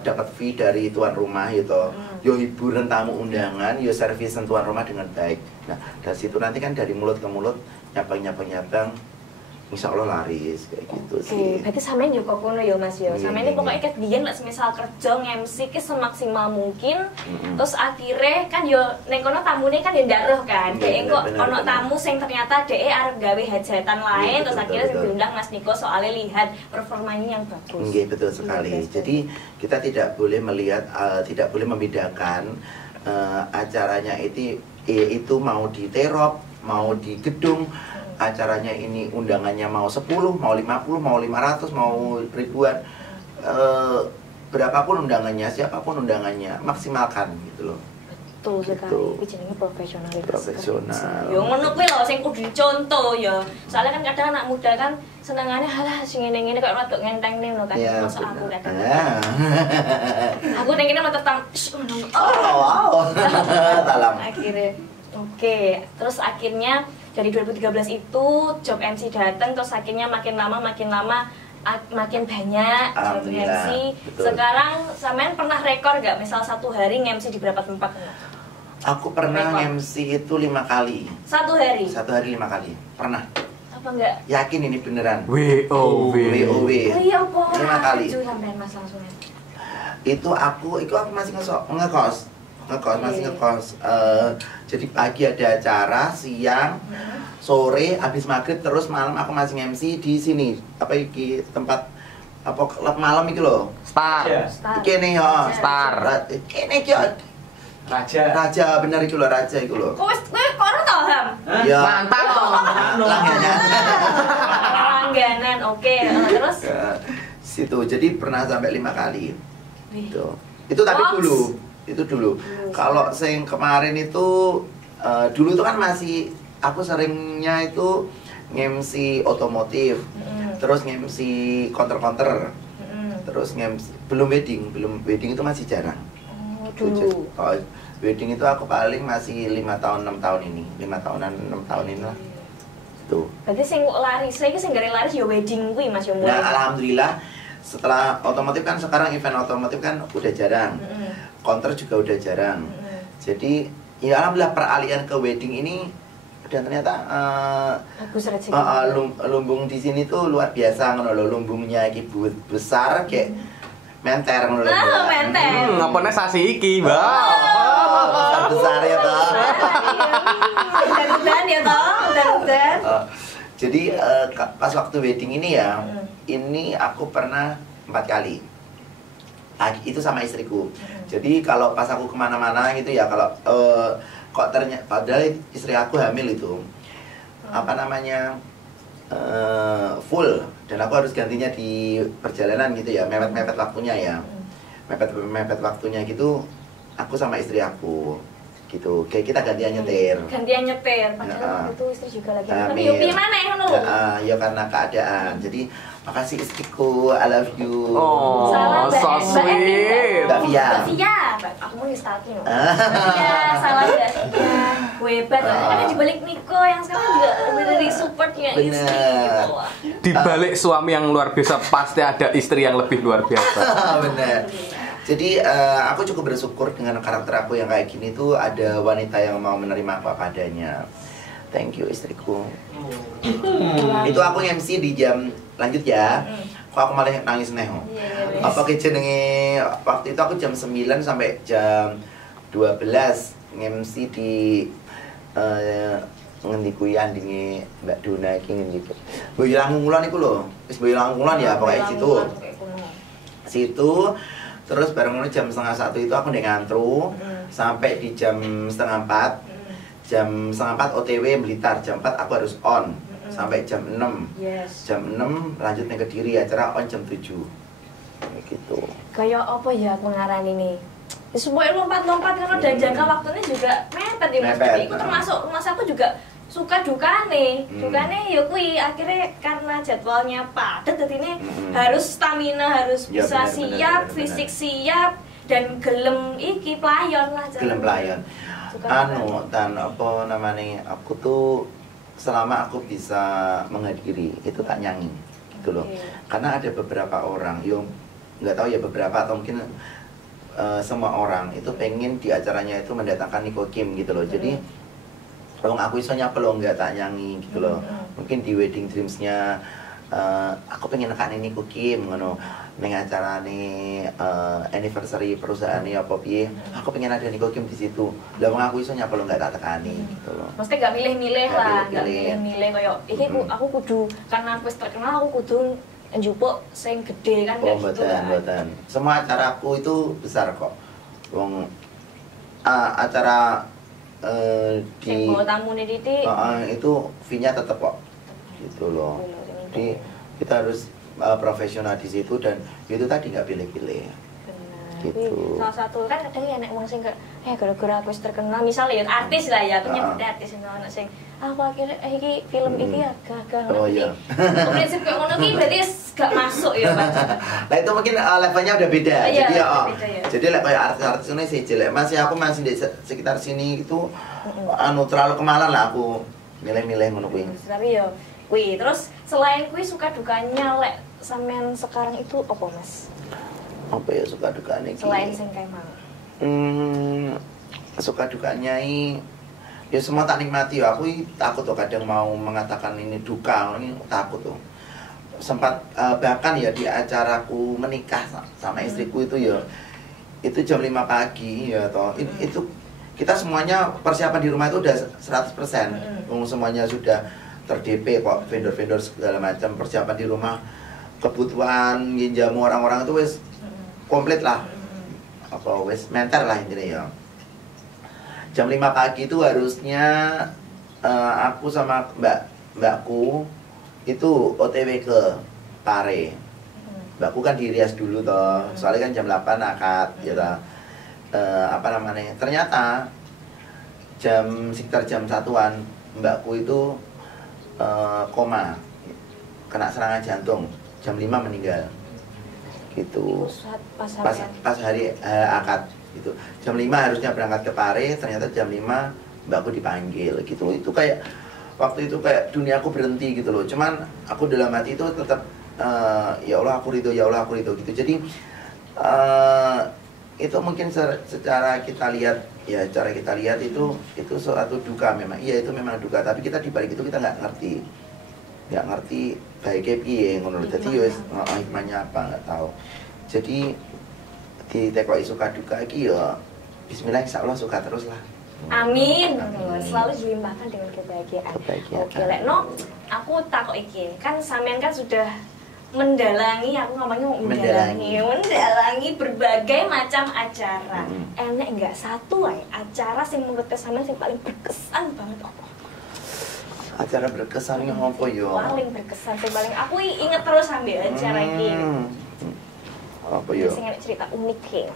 dapat fee dari tuan rumah gitu, yo hiburan tamu undangan, yo servis tuan rumah dengan baik. Nah dari situ nanti kan dari mulut ke mulut nyabang, insya Allah laris kayak gitu sih. Berarti sampean yo kok ngono yo Mas yo. Sampean ini pokoknya ket biyen lek semisal kerja nge-MC ki semaksimal mungkin. Terus akhirnya kan yo ning kono tamune kan yo ndak roh kan. Dek kok ono tamu sing ternyata dek arep gawe hajatan lain terus akhirnya diundang Mas Niko soalnya lihat performanya yang bagus. Nggih betul sekali. Jadi kita tidak boleh melihat tidak boleh membedakan acaranya itu mau di terop, mau di gedung. Acaranya ini undangannya mau 10, mau 50, mau 500, mau ribuan, berapapun undangannya, siapapun undangannya, maksimalkan gitu loh. Betul sekali, iki jenenge profesionalitas. Profesional. Yo ngono kuwi lho sing kudu dicontoh ya. Soalnya kan kadang anak muda kan senengane halah sing ngene-ngene kok rodok ngenteng nih lho kan masuk aku kadang. Aku ning kene tetang wow. Dalam. Akhirnya oke, terus akhirnya dari 2013 itu job MC datang terus akhirnya makin lama makin banyak job MC. Betul. Sekarang sampean pernah rekor nggak misal satu hari nge-MC di berapa tempat? Aku pernah nge-MC itu 5 kali. Satu hari? Satu hari 5 kali, pernah. Apa enggak? Yakin ini beneran. WOW. WOW. Oh iya apa? 5 kali. Sampean Mas langsung. Itu aku masih ngekos. Masih ngekos. Jadi pagi ada acara, siang, sore, habis maghrib, terus malam aku masih MC di sini. Apa iki tempat apa klub malam iki lho? Star. Kene ya, Star. Kene iki Raja bener iki lho, Raja iku lho. Kowe kono to, Ham? Ya. Mantap loh. Langganan. Langganan, oke. Terus situ. Jadi pernah sampai 5 kali. Itu tapi dulu. Kalau yang kemarin itu dulu itu kan masih aku seringnya itu nge-MC otomotif, terus nge-MC counter, terus nge-MC belum wedding itu masih jarang. Dulu. Wedding itu aku paling masih 5 tahun 6 tahun ini, 5 tahunan 6 tahun ini lah. Tuh. Berarti sing laris, iki sing gare laris ya wedding kuwi Mas yo. Nah, alhamdulillah setelah otomotif kan sekarang event otomotif kan udah jarang. Counter juga udah jarang. Jadi ya alhamdulillah peralihan ke wedding ini dan ternyata bagus rezeki. Lumbung di sini tuh luar biasa ngono lho, lumbungnya iki besar kayak menter ngono lho. Menter. Ngapone sasi iki, Mbak? Besar ya, Toh. Dan ya, Toh. Dan. Jadi pas waktu wedding ini ya, ini aku pernah 4 kali. Itu sama istriku. Jadi kalau pas aku kemana-mana gitu ya, kalau kok ternyata padahal istri aku hamil itu, apa namanya full, dan aku harus gantinya di perjalanan gitu ya, mepet waktunya ya, mepet waktunya gitu. Aku sama istri aku gitu, kayak kita gantian nyetir. Padahal waktu itu istri juga lagi. Tapi yo piye maneh ngono lho. Ya karena keadaan. Jadi makasih istriku, I love you. Oh, salah so sweet. Mbak Via. Aku mau stalking loh. Iya, salah Mbak Via. Hebat. Ada di balik Niko yang sekarang juga dari supportnya istri gitu. Di balik suami yang luar biasa pasti ada istri yang lebih luar biasa. Bener. Jadi aku cukup bersyukur dengan karakter aku yang kayak gini tuh ada wanita yang mau menerima aku apa adanya. Thank you istriku. Itu aku MC di jam lanjut ya. Kok aku malah nangis nih. Apa jenenge waktu itu aku jam 9 sampai jam 12 MC di ngendi kuwi andinge Mbak Dona iki ngendi. Boyolali Kulon iku lho. Wis Boyolali Kulon ya pokoknya situ. Situ terus bareng jam 12:30 itu aku ndek ngantru sampai di jam 3:30. Jam 3:30 OTW Blitar, jam 4 aku harus on sampai jam 6. Jam 6 lanjut ke Kediri, acara on jam 7. Kayak gitu. Kayak apa ya aku ngarani nih? Semuanya lompat-lompat karena dan jangka waktunya juga mepet ya Mas. Itu termasuk rumah aku juga suka dukane. Dukane ya kuwi akhirnya karena jadwalnya padat jadi ini harus stamina, harus ya, bisa bener, siap, bener. Fisik siap dan gelem iki playon lah. Gelem playon. Dan apa namanya? Aku tuh selama aku bisa menghadiri itu tak nyanyi gitu loh. Karena ada beberapa orang, yo nggak tahu ya beberapa atau mungkin semua orang itu pengen di acaranya itu mendatangkan Niko Kim gitu loh. Jadi kalau aku isonya kalau nggak tak nyanyi gitu loh. Mungkin di wedding dreamsnya aku pengen nekanin Niko Kim ngono ning acarane anniversary perusahaan apa piye. Aku pengen ada Niko Kim di situ. Lah wong aku isonya kalau nggak tak tekani gitu loh. Mesti nggak milih-milih lah, nggak milih-milih kayak iki aku kudu karena aku terkenal aku kudu njupuk sing gede kan nggak gitu kan. Mboten. Semua acaraku itu besar kok. Wong acara di tamu titik itu fee-nya tetap kok gitu loh. Jadi kita harus profesional di situ dan itu tadi nggak pilih-pilih. Gitu. Salah satu kan kadang ya nek wong sing gara-gara aku terkenal misalnya ya artis lah ya aku nyebut artis ana sing aku akhirnya iki film iki ya gagal. Oh iya. Prinsip kayak ngono ki berarti gak masuk ya Pak. Nah itu mungkin levelnya udah beda. Jadi ya jadi kayak artis-artis ini sih jelek. Masih aku masih di sekitar sini itu terlalu kemalan lah aku milih-milih ngono kuwi. Tapi yo kuwi terus selain kuwi suka dukanya lek sampean sekarang itu apa Mas? Apa ya suka dukanya iki? Selain sing kayak mau. Suka dukanya ya semua tak nikmati ya. Aku takut tuh kadang mau mengatakan ini duka, ini takut tuh. Sempat bahkan ya di acaraku menikah sama istriku itu ya itu jam 5 pagi ya toh. Itu kita semuanya persiapan di rumah itu udah 100%. Semuanya sudah ter-DP kok, vendor-vendor segala macam persiapan di rumah. Kebutuhan jamu orang-orang itu wes komplit lah. Apa wes menter lah intinya ya. Jam 5 pagi itu harusnya aku sama mbakku itu OTW ke Pare. Mbakku kan di Rias dulu toh. Soalnya kan jam 8 akad ya toh. Apa namanya? Ternyata sekitar jam 1-an mbakku itu koma. Kena serangan jantung. Jam 5 meninggal. Gitu. Pas hari akad gitu. Jam 5 harusnya berangkat ke Pare, ternyata jam 5 mbakku dipanggil gitu. Itu kayak waktu itu kayak duniaku berhenti gitu loh. Cuman aku dalam hati itu tetap ya Allah aku ridho, ya Allah aku ridho gitu. Jadi itu mungkin secara kita lihat ya, cara kita lihat itu suatu duka memang. Iya itu memang duka, tapi kita di balik itu kita nggak ngerti baiknya piye ngono. Dadi yo hikmahnya apa nggak tahu. Jadi ditekoki suka duka iki ya bismillah insyaallah suka terus lah. Amin. Selalu dilimpahkan dengan kebahagiaan. Oke, Lekno, aku takut iki. Kan sampean kan sudah mendalangi, aku ngomongnya mendalangi berbagai macam acara. Enek enggak satu ae acara sing menurut sampean sing paling berkesan banget apa? Acara berkesan yang apa yo? Paling berkesan, sing paling aku inget terus sambil acara iki. Apa yo? Sing ada cerita unik ya.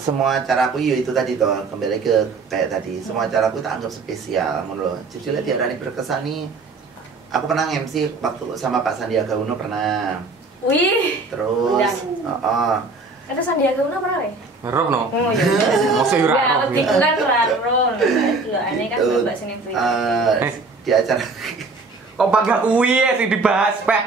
Semua acara aku itu tadi toh, kembali ke kayak tadi. Semua acara aku tak anggap spesial, ngono. Jadi lihat tiada berkesan nih. Aku pernah MC waktu sama Pak Sandiaga Uno pernah. Wih. Terus, Kata Sandiaga Uno pernah ya? Roh no. Oh iya. Mosok ora Ya, roh. lebih kan raro. Lho, aneh kan Mbak Sinetron. Di acara Kok panggah kuwi sing dibahas peh.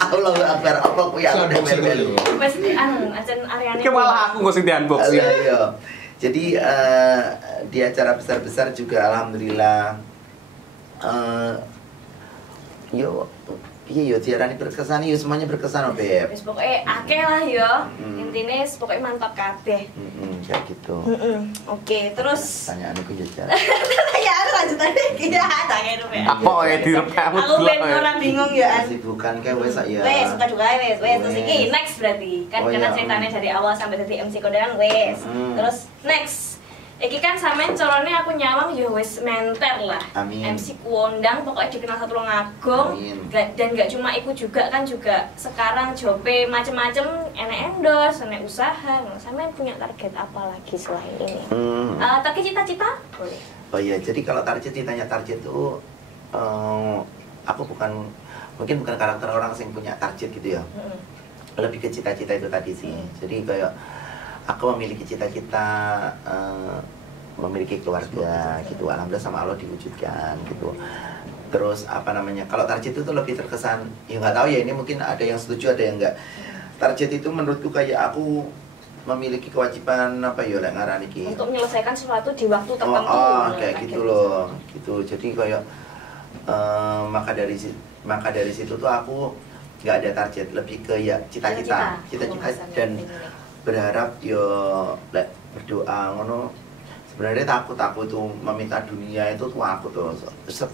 Allah Akbar, apa ku ya udah bel-bel. Wes acan areane. Iki malah aku sing di unboxing. Iya. Jadi di acara besar-besar juga alhamdulillah iya diarani berkesan, yo semuanya berkesan Beb. Wis pokoke akeh lah yo. Intine pokoke mantap kabeh. Kayak gitu. Oke, terus Pertanyaan aku jajar. ya lanjutannya iki ya tangen Beb. Apa ya direpek Aku ben ora bingung ya. Bukan kayak wes ya. Wes, suka juga wes. Terus iki next berarti. Kan Oh, karena iya. ceritanya dari awal sampai jadi MC kondangan wes. Terus next. Iki kan sampean corone aku nyawang ya wis menter lah. Amin. MC kuondang pokoknya dikenal satu Tulung Agung. Amin. Dan nggak cuma ikut juga kan juga sekarang jope macem-macem enek endorse, enek usaha. Sampean punya target apa lagi selain ini? Target cita-cita? Boleh. Oh iya, jadi kalau target ditanya target itu aku mungkin bukan karakter orang yang punya target gitu ya. Lebih ke cita-cita itu tadi sih. Jadi kayak aku memiliki cita-cita memiliki keluarga gitu, alhamdulillah sama Allah diwujudkan gitu. Terus apa namanya, kalau target itu lebih terkesan, ya nggak tahu ya, ini mungkin ada yang setuju ada yang enggak. Target itu menurutku kayak aku memiliki kewajiban apa ya lek ngarani iki, Untuk menyelesaikan sesuatu di waktu tertentu. kayak gitu loh gitu. Jadi kayak maka dari situ tuh aku nggak ada target, lebih ke ya cita-cita dan berharap yo lek berdoa ngono. Sebenarnya aku tuh meminta dunia itu tuh aku tuh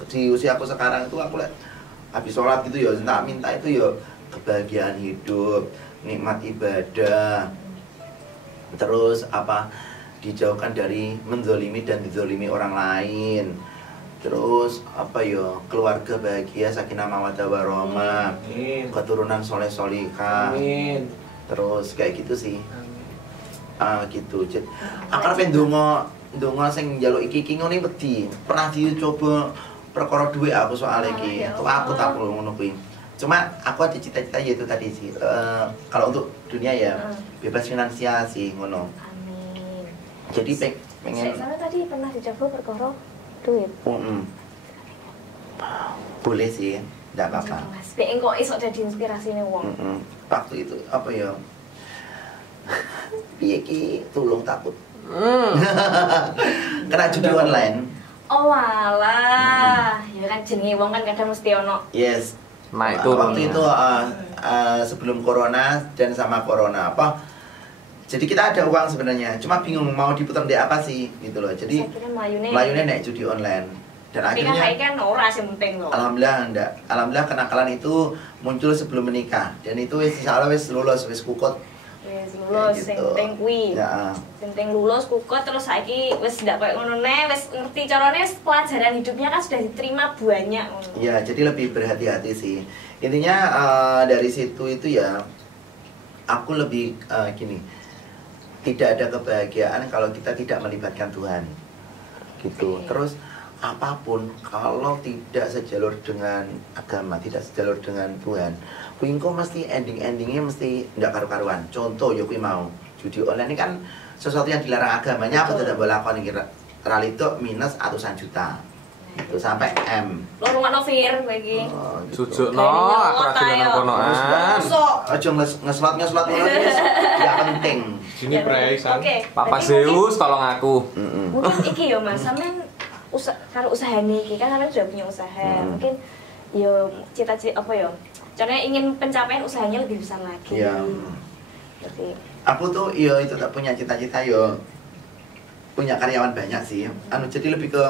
di usia aku sekarang itu aku lek habis sholat gitu ya tak minta itu ya kebahagiaan hidup, nikmat ibadah, terus apa dijauhkan dari menzolimi dan dizolimi orang lain, terus apa yo keluarga bahagia, sakinah mawaddah warahmah, keturunan soleh solihah. Terus kayak gitu sih. Gitu. Aku pengen ndonga sing njaluk iki ngene wedi. Pernah dicoba perkara duit aku soal iki. Aku tak perlu ngono kuwi. Cuma aku ada cita-cita yaitu tadi sih. Kalau untuk dunia ya bebas finansial sih ngono. Amin. Jadi pengen Saya tadi pernah dicoba perkara duit. boleh sih, enggak apa-apa. Nek kok iso dadi inspirasine wong. Waktu itu apa ya? Piye ki tulung takut. Kena judi online. Oh walah, ya kan jenenge wong kan kadang mesti ono. Yes. Nah itu Waktu itu sebelum corona dan sama corona apa? Jadi kita ada uang sebenarnya, cuma bingung mau diputar di apa sih gitu loh. Jadi melayune naik judi online. Dan tapi akhirnya kan ora sing penting loh. alhamdulillah enggak. Alhamdulillah kenakalan itu muncul sebelum menikah dan itu insyaallah wis lulus, wis kukut. Wis lulus sing penting kuwi. Ya. Sing penting lulus kukut terus saiki wis ndak koyo ngono ne, wis ngerti carane pelajaran hidupnya kan sudah diterima banyak ngono. Ya, jadi lebih berhati-hati sih. Intinya dari situ itu ya aku lebih gini. Tidak ada kebahagiaan kalau kita tidak melibatkan Tuhan. Gitu. Terus apapun kalau tidak sejalur dengan agama, tidak sejalur dengan Tuhan, kuwi engko mesti endingnya mesti ndak karu-karuan. Contoh ya kuwi mau judi online ini kan sesuatu yang dilarang agamanya, apa tidak boleh lakon iki ralito minus ratusan juta. Itu sampai M. Lo rungokno Fir kowe iki. Sujukno aku ra dolan konoan. Aja ngeslot ngono terus enggak penting. Sini peraisan. Oke. Papa berarti Zeus tolong aku. Mungkin iki ya Mas, sampean kalau usaha iki kan sampean sudah punya usaha. Mungkin yo cita-cita apa yo? Caranya ingin pencapaian usahanya lebih besar lagi. Iya. Jadi Aku tuh yo itu tak punya cita-cita yo punya karyawan banyak sih. Jadi lebih ke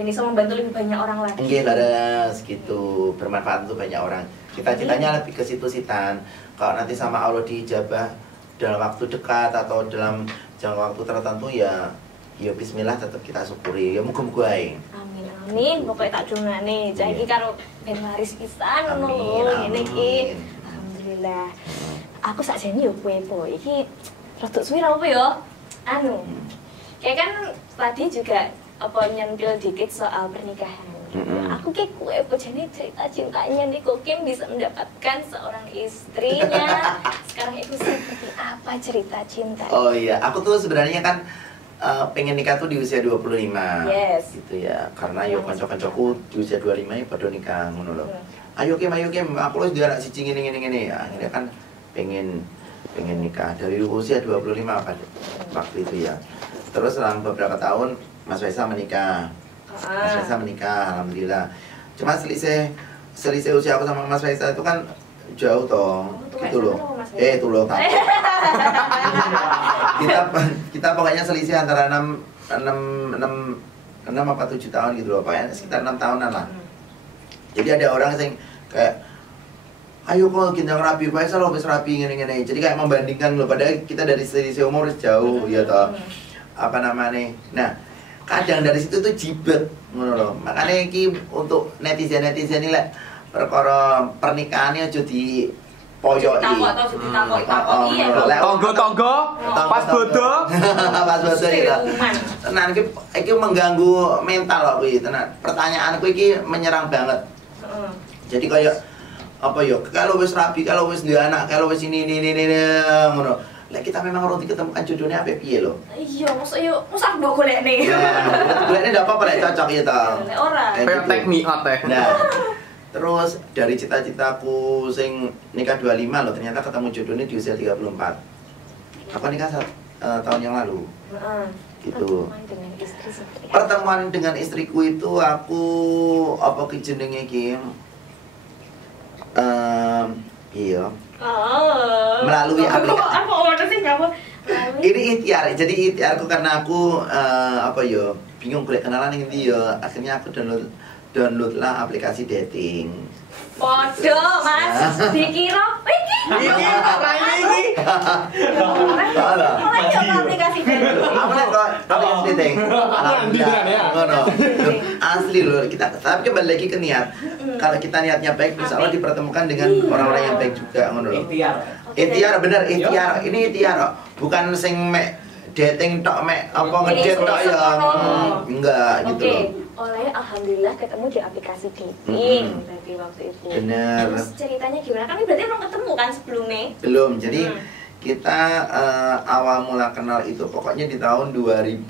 ini bisa membantu lebih banyak orang lagi. enggak ada segitu bermanfaat untuk banyak orang. Cita-citanya lebih ke situ sitan. Kalau nanti sama Allah diijabah dalam waktu dekat atau dalam jangka waktu tertentu ya ya bismillah tetap kita syukuri. Ya muga-muga ae. Amin amin. Pokoknya tak dongane. Jadi karo ben waris pisan ngono lho. Ngene iki. Alhamdulillah. Aku sakjane yo kepo iki rada suwi apa ya? Anu. Kayak kan tadi juga apa nyentil dikit soal pernikahan. Aku kayak kepo jadi cerita cintanya nih kok Kim bisa mendapatkan seorang istrinya. Sekarang itu seperti apa cerita cinta? Oh iya, aku tuh sebenarnya kan pengen nikah tuh di usia 25. Yes. Gitu ya. Karena yo kanca-kancaku di usia 25 ya pada nikah ngono lho. Ayo Kim, aku wis duwe anak siji ngene. Akhirnya kan pengen nikah dari usia 25 pada waktu itu ya. Terus selang beberapa tahun Mas Faisal menikah. Alhamdulillah. Cuma selisih usia aku sama Mas Faisal itu kan jauh toh. Gitu loh. Itu loh kita pokoknya selisih antara 6 apa 7 tahun gitu loh, Pak. Sekitar 6 tahunan lah. Jadi ada orang yang kayak ayo kok ginjang rapi, Faisal wis rapi ngene-ngene. Jadi kayak membandingkan loh, padahal kita dari selisih umur jauh ya toh. Apa namanya? Nah, kadang dari situ tuh jibet ngono loh. Makanya iki untuk netizen ini lah perkara pernikahannya aja di poyoki. Tonggo pas bodoh. Pas bodoh ya. Tenan iki mengganggu mental loh kuwi, tenan. Pertanyaanku iki menyerang banget. Jadi kayak apa ya? Kalau wis rapi, kalau wis duwe anak, kalau wis ini ngono. Lah kita memang harus diketemukan jodohnya apa piye lho. Iya, masa mbok golekne. Golekne ndak apa-apa lek cocok ya ta. Lek ora. Take me out teh. Nah, terus dari cita-citaku sing nikah 25 loh, ternyata ketemu jodohnya di usia 34. Aku nikah tahun yang lalu. Gitu. Pertemuan dengan istriku itu aku apa ki jenenge iki? Iya. Melalui aplikasi. Apa order sih kamu? Ini ikhtiar. Jadi ikhtiarku karena aku apa ya, bingung golek kenalan ning ndi ya. Akhirnya aku download lah aplikasi dating. Podo, Mas. Dikira iki. Iki iki. Aplikasi dating. Apa nek kok aplikasi dating? Alhamdulillah. Asli loh, kita tapi kembali lagi ke niat. Kalau kita niatnya baik, insya Allah dipertemukan dengan orang-orang yang baik juga, ngono loh. Ikhtiar bener, ikhtiar. Ini ikhtiar, bukan sing mek dating tok mek apa ngedate tok ya. Enggak gitu loh. Oleh alhamdulillah ketemu di aplikasi dating berarti waktu itu. Bener. Terus ceritanya gimana? Kan berarti belum ketemu kan sebelumnya? Belum. Jadi kita awal mula kenal itu pokoknya di tahun 2000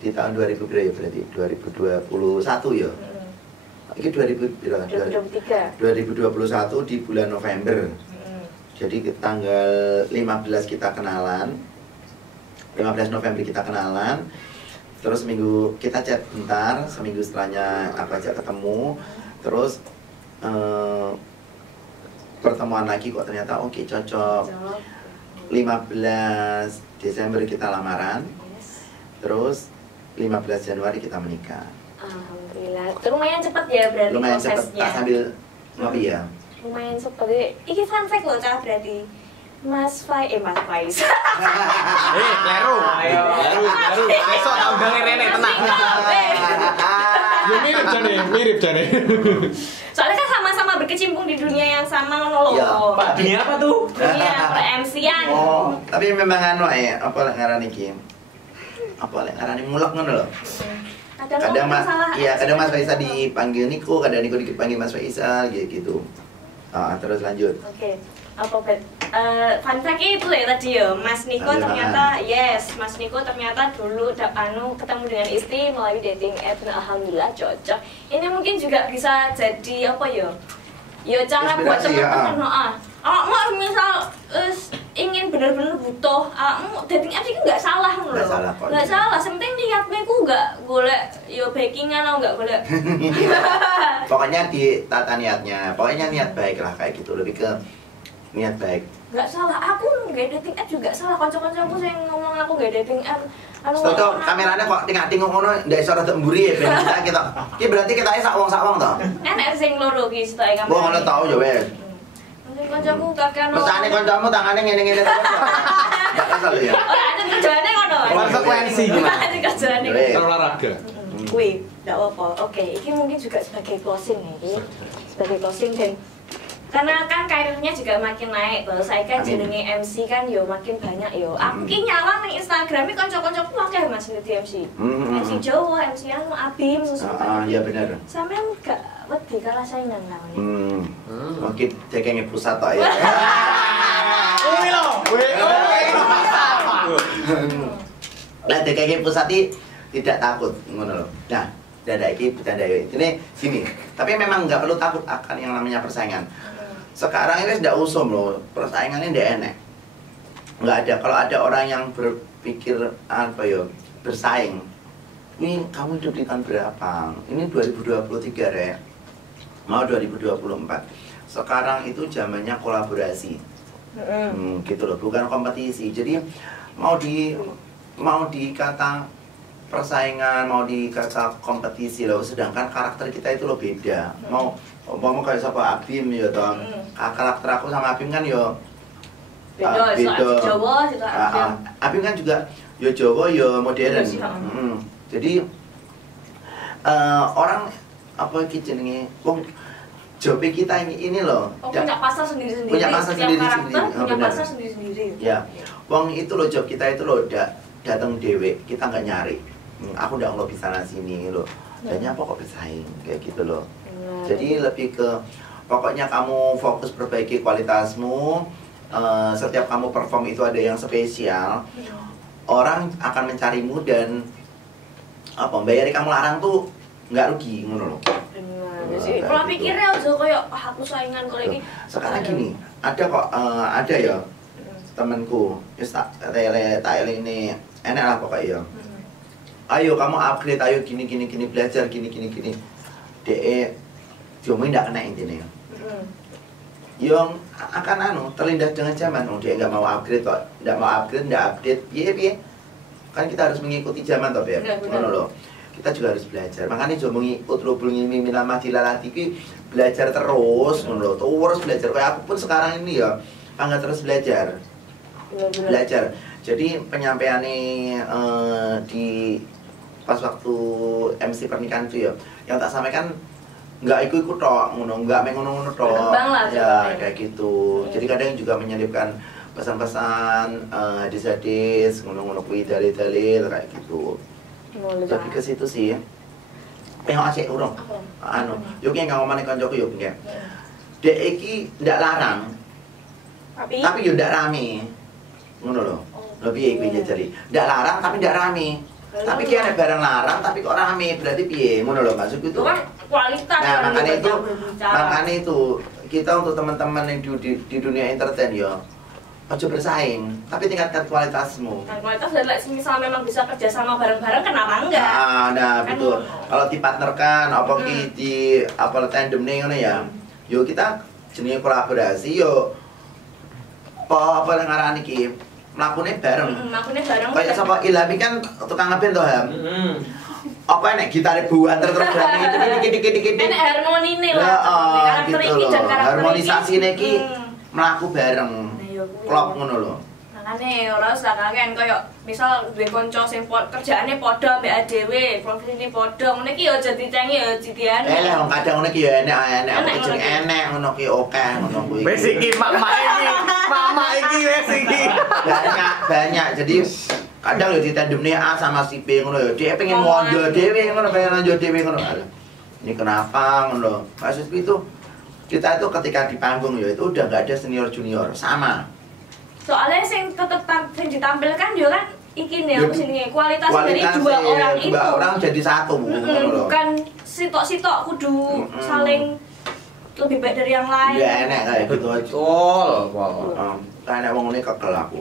di tahun 2000 berarti 2021 ya. Ini 2023. 2021 di bulan November. Jadi tanggal 15 kita kenalan. 15 November kita kenalan. Terus seminggu kita chat bentar, seminggu setelahnya aku ajak ketemu. Terus pertemuan lagi kok ternyata oke cocok. 15 Desember kita lamaran. Terus 15 Januari kita menikah. Alhamdulillah. Itu lumayan cepat ya berarti lumayan prosesnya. Cepet, sambil ngopi ya. Lumayan cepat. Iki fun fact loh Cah berarti. Mas Faiz. Kleru. Besok tak undange rene tenang. Ya mirip jane. Soalnya kan sama-sama berkecimpung di dunia yang sama loh. Ya, Pak, dunia apa tuh? Dunia per-MC-an. Oh, tapi memang anu apa lek ngarani iki? Apa lek ngarani mulek ngono lho. Kadang Mas, iya kadang Mas Faisal dipanggil Niko, kadang Niko dipanggil Mas Faisal gitu. Terus lanjut. Oke. Apa fun fact itu ya tadi ya, Mas Niko ternyata Mas Niko ternyata dulu ketemu dengan istri melalui dating app. Nah, alhamdulillah cocok. Ini mungkin juga bisa jadi apa ya? Ya cara buat teman-teman. Mau misal ingin benar-benar butuh, dating apps itu nggak salah loh. Nggak salah. Sementing niatnya ku nggak golek yo backingan atau nggak golek. Pokoknya ditata niatnya. Pokoknya niat baik lah kayak gitu, lebih ke niat baik. Nggak salah. Aku nggak dating app juga salah. Kanca-kancaku yang ngomong aku nggak dating app. Toto kameranya kok tinggal ngono ndak iso rada mburi ya ben kita. Ki berarti kita sak wong to. Enak sing loro ki sitoke kamera. Wong ngono tau ya wes. Kancaku kakek. Mesane kancamu tangane ngene-ngene terus. Enggak kesel ya. Ora, kerjaannya ngono. Konsekuensi gimana? Kerjaannya. Olahraga. Wih, enggak apa-apa. Oke, ini mungkin juga sebagai closing ya. Sebagai closing dan karena kan karirnya juga makin naik loh. Saya kan jenenge MC kan yo makin banyak yo. Aku ki nyawang ning Instagram kanca-kancaku akeh Mas di MC. MC Jawa, MC anu Abim susu. Iya benar. Sampeyan gak wedi kalah saingan lawan. Mungkin cekenge pusat tok ya. Kuwi lho. Lah cekenge pusat iki tidak takut ngono lho. Nah, dadak iki bercanda yo. Ini sini. Tapi memang nggak perlu takut akan yang namanya persaingan. Sekarang ini sudah usum loh, persaingannya tidak enak. Nggak ada. Kalau ada orang yang berpikir apa ya, bersaing. Ini kamu hidup di tahun berapa? Ini 2023 ya. Mau 2024. Sekarang itu zamannya kolaborasi. Gitu loh, bukan kompetisi. Jadi mau dikata persaingan, mau dikata kompetisi loh, sedangkan karakter kita itu loh beda. Mau kayak siapa Abim ya toh. Karakter aku sama Abim kan yo beda. Jawa itu Abim. Abim kan juga yo Jawa yo modern. Jadi orang apa iki jenenge wong job kita ini loh. Punya pasar sendiri-sendiri. Punya pasar sendiri-sendiri. Punya pasar sendiri-sendiri. Ya. Wong itu loh job kita itu loh datang dewe, kita nggak nyari. Aku udah ngelobi sana sini loh. Dan apa kok bersaing kayak gitu loh. Jadi lebih ke pokoknya kamu fokus perbaiki kualitasmu. Setiap kamu perform itu ada yang spesial. Orang akan mencarimu dan apa bayari kamu larang tuh nggak rugi ngono loh. Kalau pikirnya aja kayak aku saingan kalau ini. Sekarang gini, ada kok ada ya temanku, tak ini enak lah pokoknya. Ayo kamu upgrade, ayo gini belajar gini. DE cuma tidak kena intinya. Yang akan terlindas dengan zaman. Dia nggak mau upgrade kok, nggak mau upgrade, nggak update, piye. Kan kita harus mengikuti zaman toh ya. Ngono loh. Kita juga harus belajar. Makanya coba mengikut Rubul Ngimi Minama Dilala TV belajar terus, ngono loh. Terus belajar. Kayak aku pun sekarang ini ya, bangga terus belajar. Belajar. Jadi penyampaiannya di pas waktu MC pernikahan itu ya, yang tak sampaikan nggak ikut tok, nggak mengono tok, ya kayak gitu. Jadi kadang juga menyelipkan pesan-pesan hadis-hadis, ngono kuwi dalil-dalil kayak gitu. Tapi ke situ sih. Aceh urung. Yo ki ngomongane kancaku yo ki. Dek iki ndak larang. Tapi yo ndak rame. Ngono lho. Lebih piye jadi. Ndak larang tapi ndak rame. Tapi ki ana barang larang tapi kok rame, berarti piye? Ngono lho maksudku itu. Kan kualitas. Nah, makanya itu kita untuk teman-teman yang di dunia entertain ya ojo bersaing, tapi tingkatkan kualitasmu. Nah, kualitas dan misal memang bisa kerja sama bareng-bareng, kenapa enggak? Nah, kan betul. Kalau dipartnerkan, apa di apa tandem nih ngono ya. Yo kita jenenge kolaborasi yo. Apa yang ngarani iki? Mlakune bareng. Mlakune bareng. Kayak sapa Ilhami kan tukang ngeband to, Ham. Apa nek gitare buanter terus dikit-dikit. Nek harmonine lah. Karakter iki dan karakter harmonisasine iki mlaku bareng. Klop ngono lho. Makane ora usah kakean koyo misal duwe kanca sing kerjaane padha mbek dhewe, profesine padha, ngene iki aja dicengi ya jidian. Lah wong kadang ngene iki ya enek enek ngono ki oke ngono kuwi. Wis iki mama iki wis iki. Banyak. Jadi kadang ya ditandemne A sama si B ngono ya. Dia pengen monjo dhewe ngono, pengen monjo dhewe ngono. Ini kenapa ngono? Maksudku itu kita itu ketika di panggung ya itu udah nggak ada senior junior sama. Soalnya yang tetap ditampilkan juga kan iki nih aku sini kualitas dari dua orang itu. Dua orang jadi satu. Bukan sitok-sitok kudu saling lebih baik dari yang lain. Ya enak kayak gitu aja. Betul. Kayak wong ngene kekel aku.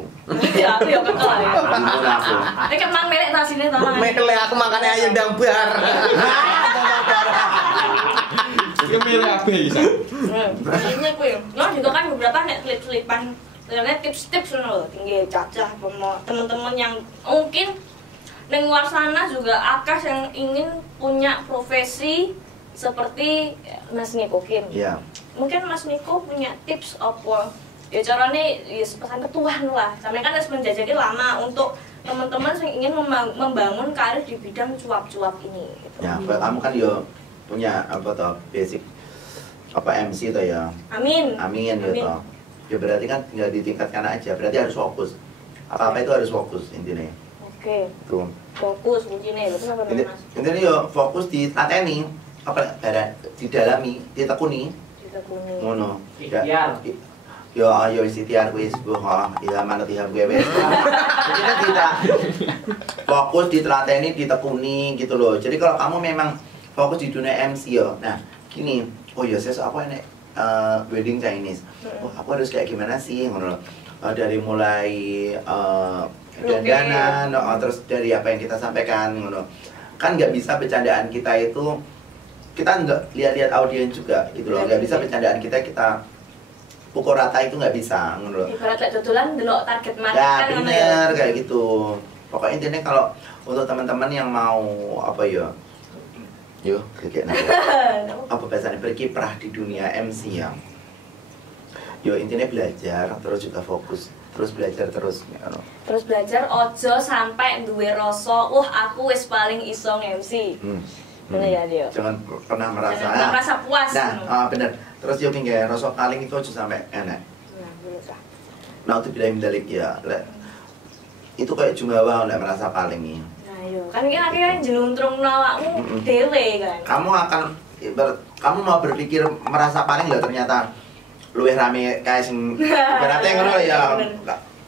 Ya aku ya kekel ya. Ampun aku. Nek mang melek tas sini tolong. Mekele aku makane ayo ndang bar. Milih apa bisa? Ini kuwi. Nah juga kan beberapa nek klip-klipan lihat tips-tips loh, tinggi cacah teman-teman yang mungkin di luar sana juga akas yang ingin punya profesi seperti Mas Niko Kim. Iya. Mungkin Mas Niko punya tips apa? Ya caranya ya pesan ketuhan lah. Sampai kan harus menjajaki lama untuk teman-teman yang ingin membangun karir di bidang cuap-cuap ini gitu. Ya, kamu kan yo punya apa toh basic apa MC toh ya. Amin. Amin gitu. Ya berarti kan tinggal ditingkatkan aja. Berarti harus fokus. Apa-apa itu harus fokus intinya. Oke. Tuh. Fokus kuncinya itu apa Mas? Intinya yo fokus di lateni apa didalami, ditekuni. Ditekuni. Ngono. Ikhtiar. Yo ayo wis ikhtiar kuwi ya manut iham gue wis. Jadi kita fokus ditelateni, ditekuni gitu loh. Jadi kalau kamu memang fokus di dunia MC yo. Nah, gini, oh ya saya aku enek wedding Chinese. Oh, aku harus kayak gimana sih ngono loh. Dari mulai dandanan, terus dari apa yang kita sampaikan ngono. Kan nggak bisa bercandaan kita itu kita nggak lihat-lihat audiens juga gitu loh. Nggak bisa bercandaan kita pukul rata itu nggak bisa, ngono. Ibarat lek dodolan delok target market Ya, kan ngono bener kayak gitu. Pokoknya intinya kalau untuk teman-teman yang mau apa ya, yuk kayak apa bahasanya berkiprah di dunia MC ya. Yo intinya belajar, terus juga fokus, terus belajar terus. Terus belajar ojo sampai duwe rasa, aku wis paling iso MC. Bener ya dia. Jangan pernah merasa. Jangan merasa puas. Nah, bener. Terus yo tinggal rasa paling itu aja sampai enak. Nah, bener lah. Nah, itu bilang mendalik ya. Itu kayak jumawa nggak merasa paling ya. Nah, yo kan iki akhirnya jeluntrung awakmu dhewe kan. Kamu mau berpikir merasa paling lah ternyata luwih rame kayak sing ibaratnya ngono ya.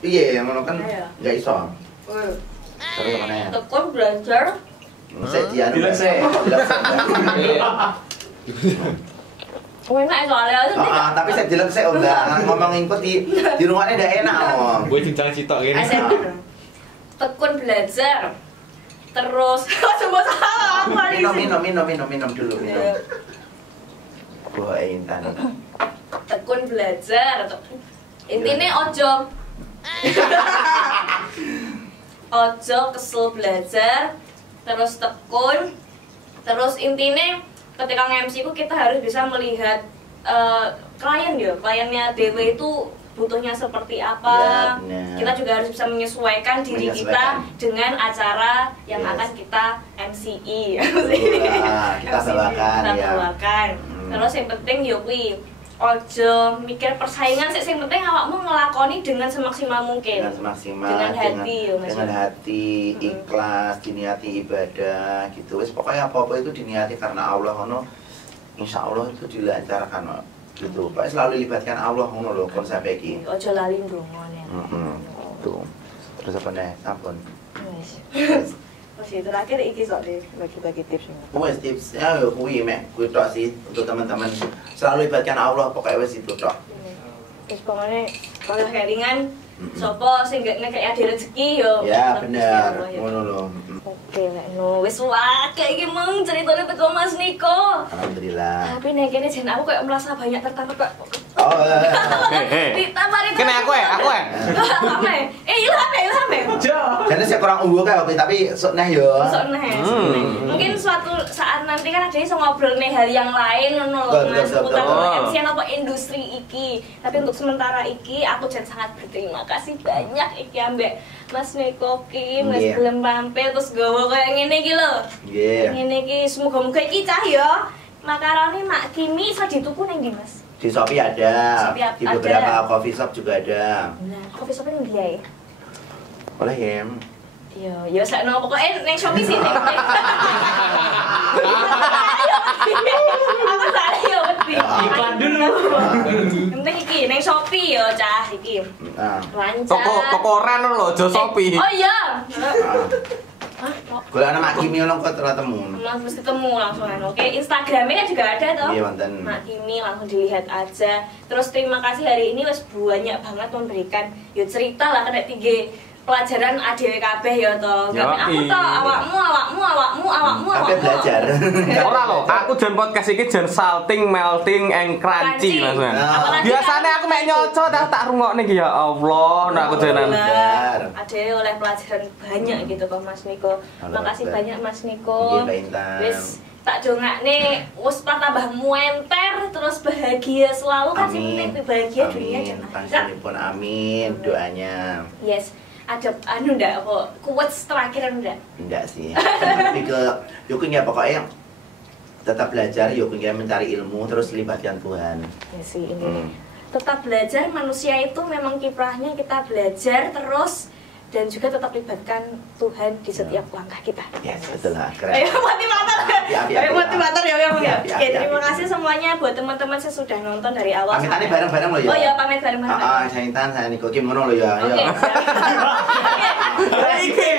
Iya, yang ngono kan nggak iso. Terus mana ya? Tekun belajar. Saya dianu. Dilek. Enak soalnya itu. Tapi saya dilek saya enggak ngomong input di rumahnya udah enak om. Gue cincang citok gini. Tekun belajar. Terus coba salah apa nih? Minum dulu minum. Wah, Intan. Tekun belajar. Intinya ojo kesel belajar, terus tekun, terus intinya ketika nge-MC ku kita harus bisa melihat kliennya Dewe itu butuhnya seperti apa. Ya, kita juga harus bisa menyesuaikan diri kita dengan acara yang akan kita MCI. Kita bawakan. Terus yang penting kuwi ojo mikir persaingan sih, yang penting awakmu ngelakoni dengan semaksimal mungkin. Dengan hati dengan hati ikhlas, diniati ibadah gitu. Wes pokoknya apa-apa itu diniati karena Allah ngono. Insya Allah itu dilancarkan gitu. Pokoknya selalu libatkan Allah ngono lho konsep iki. Ojo lali ndongone. Tuh. Terus apa nih? Sampun. Wes. Terus terakhir iki sok deh bagi-bagi tips. Wes tipsnya yo kuwi mek kuwi tok sih untuk teman-teman. Selalu libatkan Allah pokoknya wes itu tok. Terus pokoknya kalau keringan sopo sing ngekek ade rezeki yo. Ya benar. Ngono lho. Oke, nek wis wae iki mung ceritane teko Mas Niko. Alhamdulillah. Tapi nek kene jen aku kayak merasa banyak tertangkap kok. Oh. Ditamari Kene aku ya. Ilham. Jadi saya kurang unggul kayak tapi sok neh yo. Sok neh. Mungkin suatu saat nanti kan ada iso ngobrol nih hal yang lain ngono lho Mas seputar MC apa industri iki. Tapi untuk sementara iki aku jan sangat berterima kasih banyak iki ambek Mas Niko ki, Mas gelem mampir terus gowo kayak ngene iki lho. Ngene iki semoga-moga iki cah yo. Makaroni Mak Kimi iso dituku ning ndi Mas? Di Shopee ada. Di beberapa coffee shop juga ada. Nah, coffee shop ning ndi ae? Oleh ya. Yo sakno pokoke ning Shopee sih ning. Apa salah yo wedi. Iklan dulu. Penting iki ning Shopee yo cah iki. Lancar. Toko ren lho, aja Shopee. Oh iya. Kalau anak Mak Kimi orang kok telah temu. Mesti ketemu langsung kan. Oke, Instagramnya kan juga ada toh. Iya, wonten. Mak Kimi langsung dilihat aja. Terus terima kasih hari ini wis banyak banget memberikan yo cerita lah kena 3 pelajaran ADW kabeh ya toh. Aku toh awakmu. Kabeh belajar. Ora lho, aku jan podcast iki jan salting, melting, and crunchy Mas. Biasane aku mek nyoco tak rungokne iki ya Allah, nek aku jalan. ADW oleh pelajaran banyak gitu kok Mas Niko. Makasih banyak Mas Niko. Wis tak jongakne wis tambah muenter terus bahagia selalu kan sing penting bahagia dunia jangan. Amin, doanya. Yes. ada ndak apa quotes terakhir ndak? Enggak sih. Lebih ke yuk ya pokoknya tetap belajar, yuk ya mencari ilmu terus libatkan Tuhan. Ya sih ini. Tetap belajar, manusia itu memang kiprahnya kita belajar terus dan juga tetap libatkan Tuhan di setiap langkah kita. Yes, betul lah. Keren. Ayo motivator. Ayo motivator ya Bang ya. Oke, terima kasih semuanya buat teman-teman yang sudah nonton dari awal. Pamitannya bareng-bareng loh ya. Oh ya, pamit bareng-bareng. Saya Intan, saya Niko Kim ngono loh ya. Oke. Iki,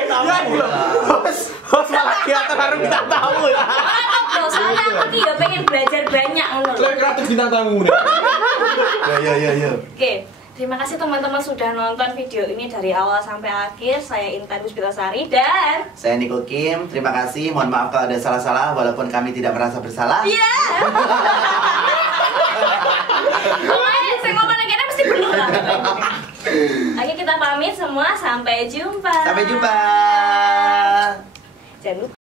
host malah kiater harus kita tahu ya. Soalnya aku ki ya pengen belajar banyak ngono lho. Lo kreatif bintang tamu nih. Ya. Oke. Terima kasih teman-teman sudah nonton video ini dari awal sampai akhir. Saya Intan Puspitasari dan saya Niko Kim. Terima kasih. Mohon maaf kalau ada salah-salah walaupun kami tidak merasa bersalah. iya. Pokoknya saya ngomong kayaknya mesti bener lah. Oke, kita pamit semua. Sampai jumpa. Sampai jumpa. Jangan lupa